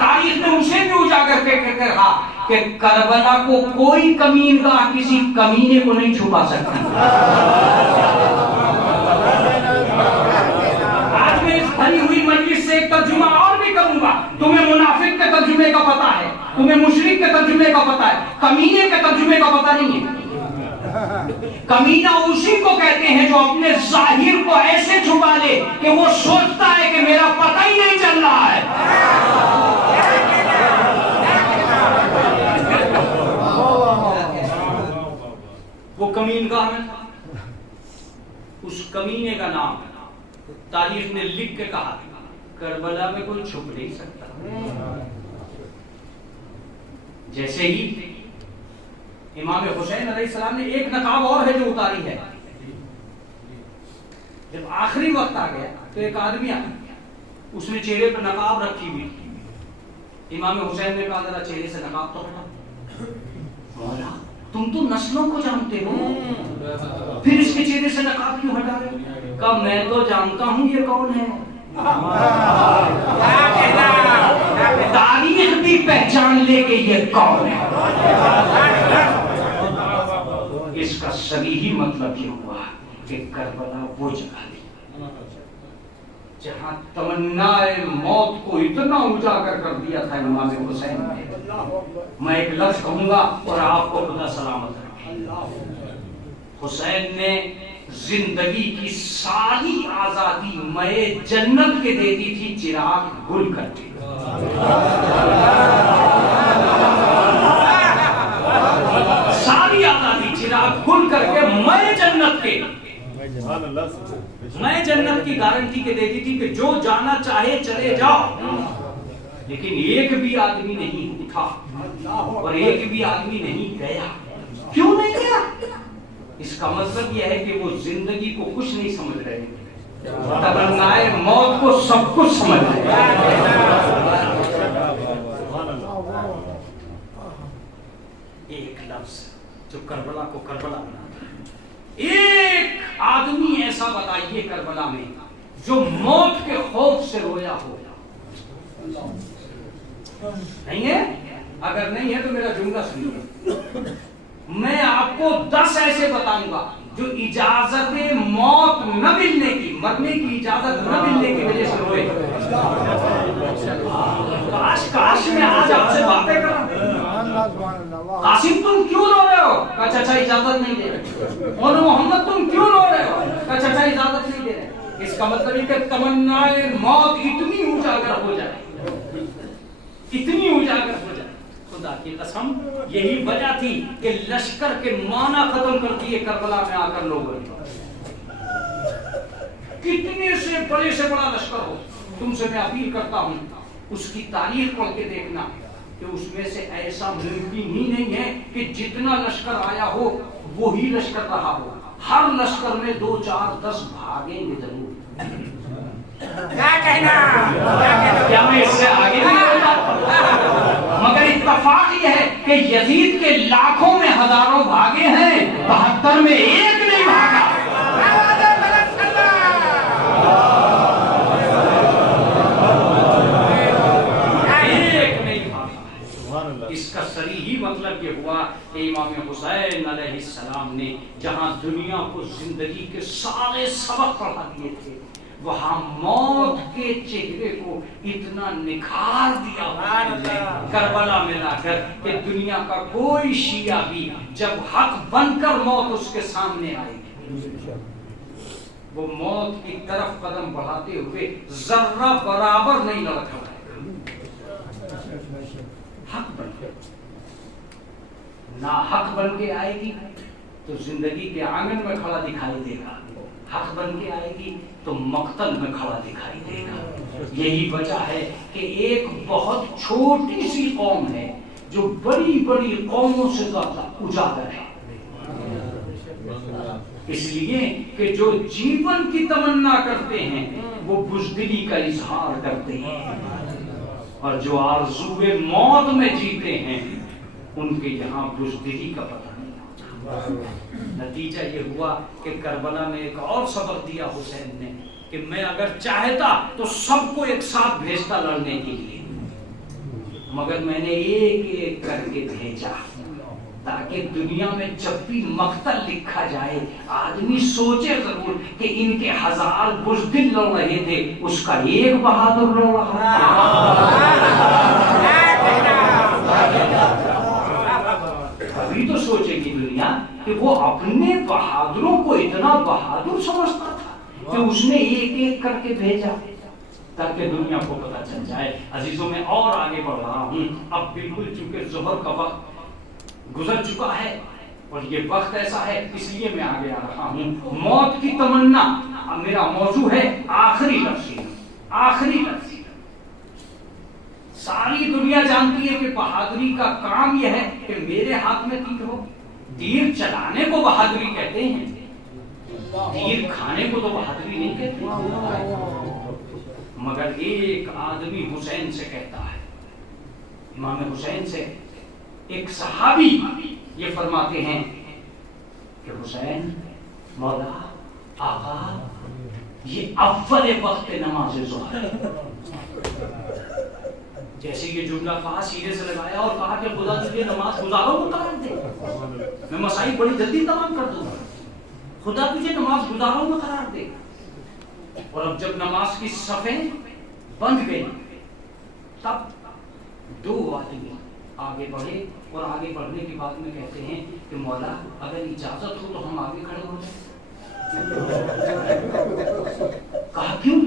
तारीख ने उसे भी उजागर करके कहा कि करबला को कोई कमीनगाह किसी कमीने को नहीं छुपा सकता। आज मैं इस भरी हुई मजलिस से एक तर्जुमा और भी करूंगा। तुम्हें मुनाफिक के तर्जुमे का पता है, तुम्हें मुशरिक के तर्जुमे का पता है, कमीने के तर्जुमे का पता नहीं है। कमीना उसी को कहते हैं जो अपने जाहिर को ऐसे छुपा ले कि वो सोचता है कि मेरा पता ही नहीं चल रहा है। वो कमीनगाह में था। उस कमीने का नाम तारीख ने लिख के कहा, करबला में कोई छुप नहीं सकता। जैसे ही इमाम हुसैन अलैहिस्सलाम ने एक नकाब और है जो उतारी है। जब आखिरी वक्त आ गया तो एक आदमी आया, उसने चेहरे पर नकाब रखी हुई। इमाम हुसैन ने कहा जरा चेहरे से नकाब तो हटा। मौला तुम तो नस्लों को जानते हो, फिर इसके चेहरे से नकाब क्यों हटा रहे हो? कहा मैं तो जानता हूं ये कौन है। तारीख भी पहचान ले के ये कौन है। इस इसका सही मतलब ये हुआ कि करबला वो जगह थी जहां तमन्नाए मौत को इतना उजागर कर दिया था इमाम हुसैन ने। मैं एक लफ्ज कहूंगा और आपको खुदा सलामत रखे। हुसैन ने जिंदगी की सारी आजादी मए जन्नत के दे दी थी चिराग गुल करके। सारी आजादी चिराग गुल करके मए जन्नत के, मैं जन्नत की गारंटी के दे दी थी कि जो जाना चाहे चले जाओ। लेकिन एक भी आदमी नहीं उठा और एक भी आदमी नहीं गया। क्यों नहीं गया? इसका मतलब यह है कि वो जिंदगी को कुछ नहीं समझ रहे, तमन्नाए मौत को सब कुछ समझ रहे। एक लफ्ज जो करबला को करबला बना, एक आदमी ऐसा बताइए करबला में जो मौत के खौफ से रोया हो। नहीं है? अगर नहीं है तो मेरा जुमला सुनिए। मैं आपको 10 ऐसे बताऊंगा जो इजाजत मौत न मिलने की, मरने की इजाजत न मिलने की वजह से रोए। काश मैं आज आपसे बातें करूं। कासिम तुम क्यों रो रहे हो? कहा चाचा इजाजत नहीं दे रहे। और मोहम्मद तुम क्यों रो रहे हो? कहा चाचा इजाजत नहीं दे रहे। इसका मतलब है कि तमन्नाए मौत इतनी उजागर हो जाए, इतनी उजागर हो जाए। खुदा की कसम यही वजह थी कि लश्कर के माना खत्म कर दिए करबला में आकर लोगों ने। कितने से बड़ा लश्कर हो, तुमसे मैं अपील करता हूं उसकी तारीख पढ़ के देखना कि उसमें से ऐसा मुमकिन ही नहीं है कि जितना लश्कर आया हो वो ही लश्कर रहा हो। हर लश्कर में 2, 4, 10 भागेंगे जरूर। क्या कहना? क्या मैं इससे आगे नहीं बढ़ता? मगर इत्तफाक यह है कि यजीद के लाखों में हजारों भागे हैं, 72 में एक नहीं भागा। एक नहीं भागा। इसका सही मतलब ये हुआ कि इमाम हुसैन अलैहिस्सलाम ने जहां दुनिया को जिंदगी के सारे सबक पढ़ा दिए थे, वहां मौत के चेहरे को इतना निखार दिया करबला में लाकर कि दुनिया का कोई शिया भी जब हक बनकर मौत उसके सामने आएगी, वो मौत की तरफ कदम बढ़ाते हुए जर्रा बराबर नहीं लड़ता। हक बन ना हक बन के आएगी तो जिंदगी के आंगन में खड़ा दिखाई देगा, हक बन के आएगी तो मक्तल में खड़ा दिखाई देगा। यही वजह है कि एक बहुत छोटी सी कौम है जो बड़ी बड़ी कौमों से ज्यादा उजागर है, इसलिए कि जो जीवन की तमन्ना करते हैं वो बुज़दिली का इजहार करते हैं, और जो आरज़ूए मौत में जीते हैं उनके यहाँ बुज़दिली का पता नहीं होता। नतीजा ये हुआ कि करबला में एक और सबक दिया हुसैन ने कि मैं अगर चाहता तो सबको एक साथ भेजता लड़ने के लिए, मगर मैंने एक एक करके भेजा ताकि दुनिया में जब भी मक्तल लिखा जाए आदमी सोचे जरूर कि इनके 1000 बुज़दिल लड़ रहे थे, उसका एक बहादुर लड़ रहा अभी तो सोचेगी दुनिया कि वो अपने बहादुरों को इतना बहादुर समझता था कि उसने एक एक करके भेजा ताकि दुनिया को पता चल जाए। अजीजों में और आगे बढ़ रहा हूँ, अब बिल्कुल चूंकि ज़ोहर का वक्त गुजर चुका है और ये वक्त ऐसा है इसलिए मैं आगे आ रहा हूँ। मौत की तमन्ना मेरा मौजू है, आखिरी लफ्ज़, आखिरी लफ्ज़। सारी दुनिया जानती है कि बहादुरी का काम यह है कि मेरे हाथ में तीर हो। तीर चलाने को बहादुरी कहते हैं, तीर खाने को तो बहादुरी नहीं कहते। मगर एक आदमी हुसैन से कहता है, इमाम हुसैन से एक सहाबी ये फरमाते हैं कि हुसैन मौला आका ये अव्वल वक्त नमाज ज़ोहर, जैसे ये जुमला कहा सीधे से लगाया और कहा कि खुदा तुझे नमाज गुजारों को करार दे, मैं मसाइल बड़ी जल्दी तमाम कर दूंगा, खुदा तुझे नमाज गुजारों में करार दे। और अब जब नमाज की सफ़ें बंद गई तब दो आदमी आगे बढ़े और आगे बढ़ने के बाद में कहते हैं कि मौला अगर इजाजत हो तो हम आगे खड़े हो जाए। कहा क्यों?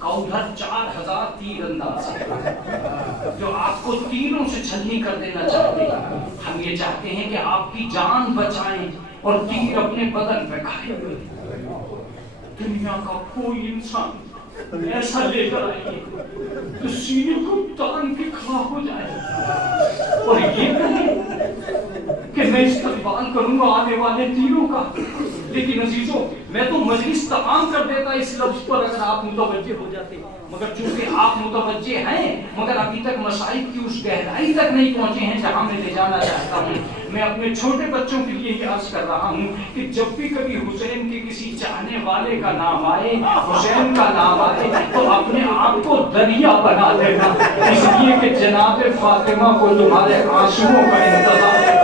कहा उधर 4000 तीरंदाज हैं जो आपको तीरों से छलनी कर देना चाहते हैं। हम ये चाहते हैं कि आपकी जान बचाएं और तीर अपने बदन पे खाए। दुनिया का कोई इंसान ऐसा लेकर आएंगे तो सीने को तान के खड़ा हो जाए और ये कहे कि मैं इस्तेमाल करूंगा आने वाले तीरों का। लेकिन अजीजों, मैं तो मजलिस तमाम कर देता इस लफ्ज पर अगर आप मुतवज्जे हो जाते, मगर चूंकि आप मुतवज्जे हैं मगर अभी तक मसाइल की उस गहराई तक नहीं पहुंचे हैं जहां मैं ले जाना चाहता हूं। मैं अपने छोटे बच्चों के लिए ये अर्ज कर रहा हूं कि जब भी कभी हुसैन के किसी चाहने वाले का नाम आए, हुसैन का नाम आए, तो अपने आप को दरिया बना देना, इसलिए कि जनाब फातिमा को तुम्हारे आंसुओं का इंतजार है।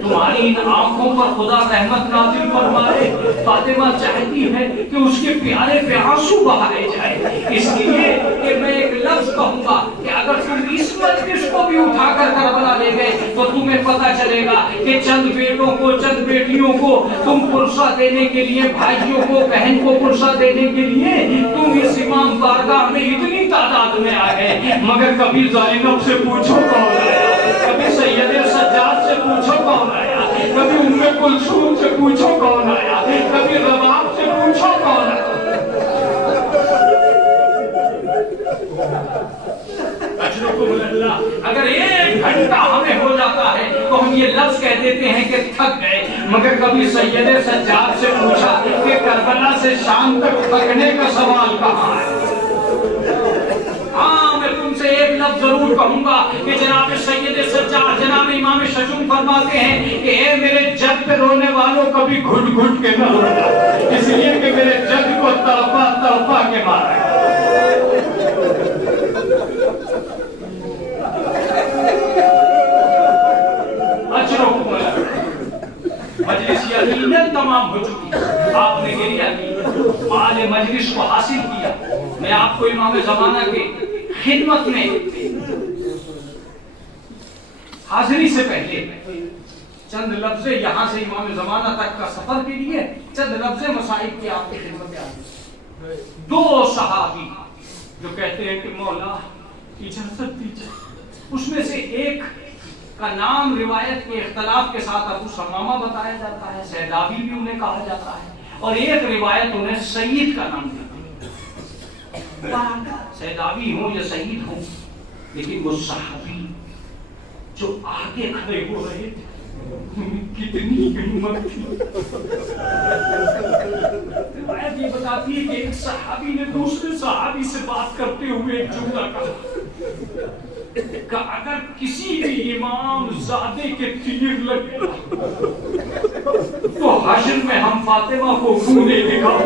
तुम्हारी इन आंखों पर खुदा रहमत नाज़िल फरमाए। फातिमा चाहती है कि उसके प्यारे पे आंसू बहाए जाए, इसलिए कि मैं एक लफ्ज कहूंगा कि अगर तुम इस मजलिस को भी उठाकर करबला ले गए तो तुम्हें पता चलेगा कि चंद बेटों को, चंद बेटियों को तुम पुरसा देने के लिए, भाइयों को, बहन को पुरसा देने के लिए तुम इस इमाम बारगाह में इतनी तादाद में आ गए, मगर कभी ज़ैनब से पूछो कौन आया, कभी सैयद सज्जाद से पूछो कौन आया, कभी उम्मे कुलसूम से पूछो कौन आया, कभी रबाब से पूछो कौन आया। अगर 1 घंटा हमें हो जाता है तो हम ये लफ्ज कह देते हैं कि थक गए, मगर कभी सैयद सज्जाद से पूछा कि करबला से शाम तक थकने का सवाल कहाँ है। हाँ, मैं तुमसे एक लफ्ज जरूर कहूंगा कि जनाब सैयद सज्जाद, जनाब इमाम शजून फरमाते हैं कि ए मेरे जग पे रोने वालों कभी घुट घुट के न रोना, इसलिए कि मेरे जग को तड़पा तड़पा के मारा। मजलिस यकीनन तमाम हो चुकी, आपने गिरिया की, माल मजलिस को हासिल किया। मैं आपको इमाम ज़माना के खिदमत में हाजिरी से पहले चंद लफ्ज़े यहाँ से इमाम ज़माना तक का सफर के लिए चंद लफ्ज़े मसाइब के आपकी खिदमत में आए। 2 सहाबी जो कहते हैं कि मौला इजाजत दीजिए, उसमें से एक का नाम रिवायत के इख्तलाफ के साथ अबू समामा बताया जाता है, सैदाबी भी उन्हें कहा जाता है, और एक रिवायत उन्हें सईद का नाम दिया। सैदाबी हो या सईद हो, लेकिन वो सहाबी जो आगे खड़े हो रहे थे कितनी हिम्मत थी। रिवायत ये बताती है कि एक सहाबी ने दूसरे सहाबी से बात करते हुए एक जुमला कहा कि अगर किसी भी इमाम ज़ादे के तीर लगे तो हश्र में हम फातिमा को खूने दिखाओ।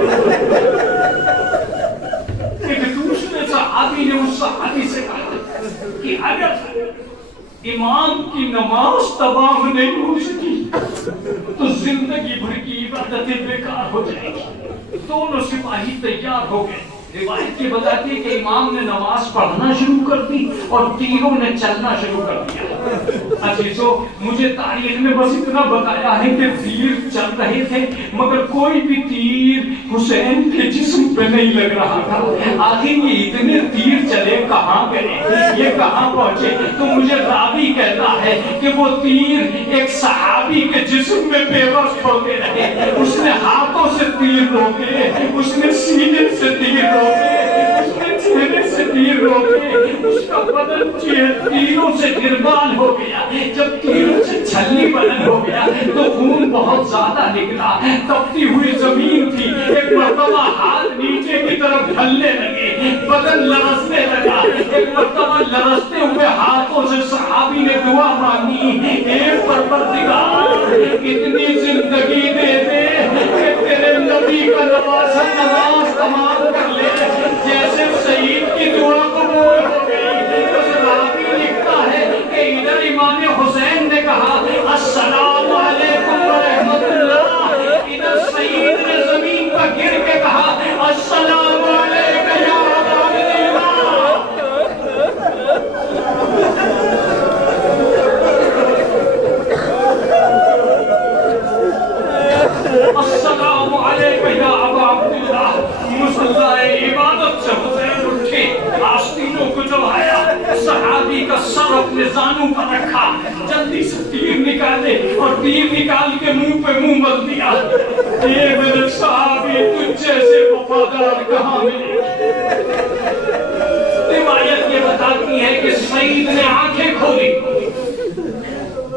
एक दूसरे सहाबी ने उस सहाबी से कहा कि अगर इमाम की नमाज तमाम नहीं हो सकी तो जिंदगी भर की इबादतें बेकार हो जाएगी। दोनों सिपाही तैयार हो गए। रिवायत ये बताती है कि इमाम ने नमाज पढ़ना शुरू कर दी और तीरों ने चलना शुरू कर दिया। अजीजों, मुझे तारीख में बस इतना बताया है कि तीर चल रहे थे, मगर कोई भी तीर हुसैन के जिस्म पे नहीं लग रहा था। आखिर ये इतने तीर चले कहाँ गए, ये कहाँ पहुंचे? तो मुझे रावी कहता है कि वो तीर एक सहाबी के जिस्म में बेबस होते रहे। उसने हाथों से तीर रोके, उसने सीने से तीर रोके, उसने चेहरे से तीर रोके, उसका बदन तीरों से गिरबान हो गया। जब तीरों से छलनी बदन हो गया तो खून बहुत ज्यादा निकला। तपती हुई जमीन थी। एक मरतबा हाथ नीचे की तरफ ढलने लगे, बदन लरसने लगा। एक मरतबा लरसते हुए हाथों से सहाबी ने दुआ मांगी, एक परवरदिगार कितनी जिंदगी दे दे कि तेरे नबी का नवासा नमाज तमाम कर ले। जैसे शहीद की दुआ कबूल हो गई, अली का सर अपने जानू पर रखा, जल्दी से तीर निकाले और तीर निकाल के मुंह पे मुंह मल दिया। ये मेरे सहाबी तुझ जैसे वफादार कहाँ मिले। रिवायत ये बताती है कि सईद ने आंखें खोली,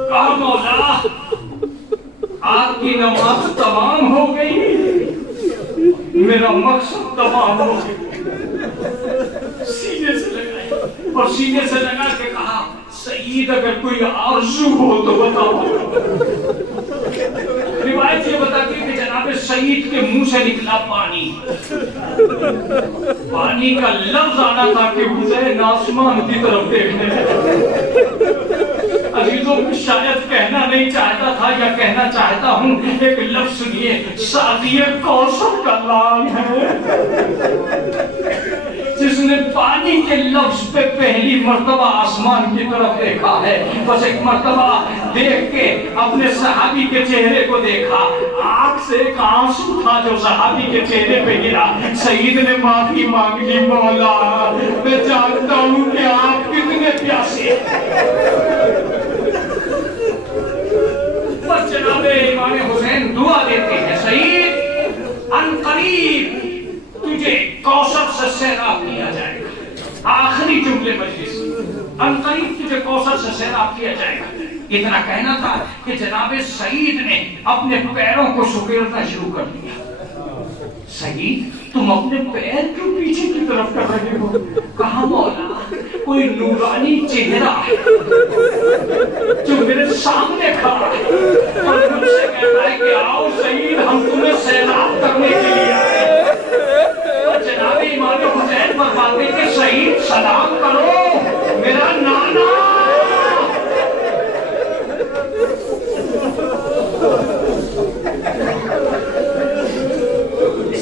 कहा मौला आपकी नमाज तमाम हो गई, मेरा मकसद तमाम हो गया। सीने से लगाई और सीने से लगा के कहा सईद अगर कोई आरज़ू हो तो बताओ। रिवायत ये बताती है कि जनाब सईद के मुंह से निकला पानी, पानी का लफ्ज आना था कि हुसैन आसमान की तरफ देखने लगा। अजीजों शायद कहना नहीं चाहता था या कहना चाहता हूँ, एक लफ्ज सुनिए, सादिए कौसर का नाम है जिसने पानी के लफ्ज पे पहली मर्तबा आसमान की तरफ देखा है। बस एक मर्तबा देख के अपने सहाबी के चेहरे को देखा, आंख से एक आंसू था जो सहाबी के चेहरे पे गिरा। सईद ने माफी मांग ली, मौला मैं जानता हूँ कि आप कितने प्यासे। बस जनाबे इमाम हुसैन दुआ देते हैं, सईद अनकरीब तुझे कौसर से सैराब किया जाएगा। आखिरी जुमले मजलिस, अनकरीब तुझे कौसर से सैराब किया जाएगा। इतना कहना था कि जनाबे सईद ने अपने पैरों को सुकेरना शुरू कर दिया। सईद तुम अपने पैर क्यों पीछे की तरफ कर रहे हो? कहा मौला कोई नूरानी चेहरा जो मेरे सामने खड़ा है और मुझसे कहता है कि आओ सईद हम तुम्हें सैराब करने के लिए आए। और जनाबे इमाम हुसैन फरमाते कि सईद सलाम करो मेरा नाना।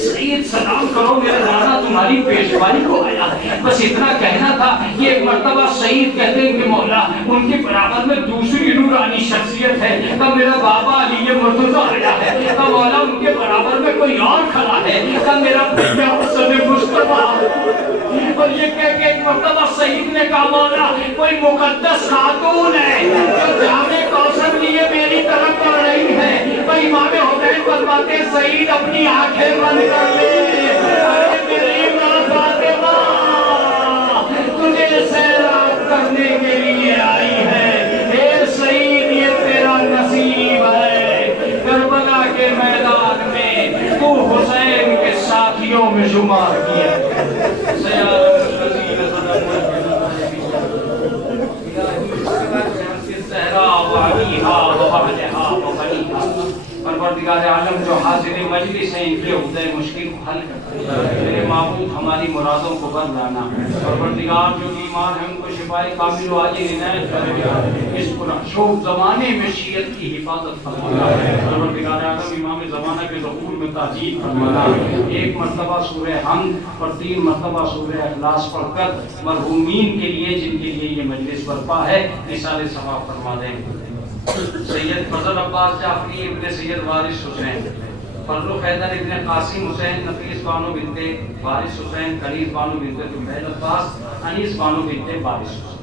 सईद सलाम करो मेरा नाना तुम्हारी पेशवाई को आया। बस इतना कहना था कि एक मर्तबा सईद कहते हैं कि मौला उनके बराबर में दूसरी नूरानी शख्सियत है। तब मेरा बाबा अली ये मुर्तजा आया है, तब मौला उनके बराबर में कोई और खड़ा है, तब मेरा भैया हुसैन मुस्तफा। और ये कह के एक मर्तबा सईद ने कहा मौला कोई मुकद्दस खातून है जो जामे कौसर लिए मेरी तरफ बढ़ रही है। तो इमाम हुसैन फरमाते सईद अपनी आंखें बंद कर ले, अरे मेरी मां फातिमा तुझे सैराब करने के लिए आई है। हे सईद ये तेरा नसीब है, करबला के मैदान में तू हुसैन के साथियों में शुमार किया। परवरदिगार आलम जो हाजिर मजलिस है इनके हुदय मुश्किल को हल करता है। मेरे माबूद हमारी मुरादों को बन लाना। परवरदिगार जो बीमार है उनको शिफाए कामिल वाजिल इनायत फरमाना। इस पुरशोक ज़माने में शियत की हिफाजत फरमाना। परवरदिगार आलम इमाम ज़माना के ज़हूर में ताजील फरमाना। एक मरतबा सूरह हमद और 3 मरतबा सूरह इखलास पढ़कर मरहूमीन के लिए जिनके लिए ये मजलिस बर्पा है इसाले सवाब फरमा दें। सैयद फजल अब्बास जाफरी इब्ने सैयद वारिस हुसैन, फर्रुख हैदर इब्ने कासिम हुसैन, नफीस बानो बिनते वारिस हुसैन, खलीस बानो बिनते जुबैर अब्बास, अनीस बानो बिनते वारिस हुसैन।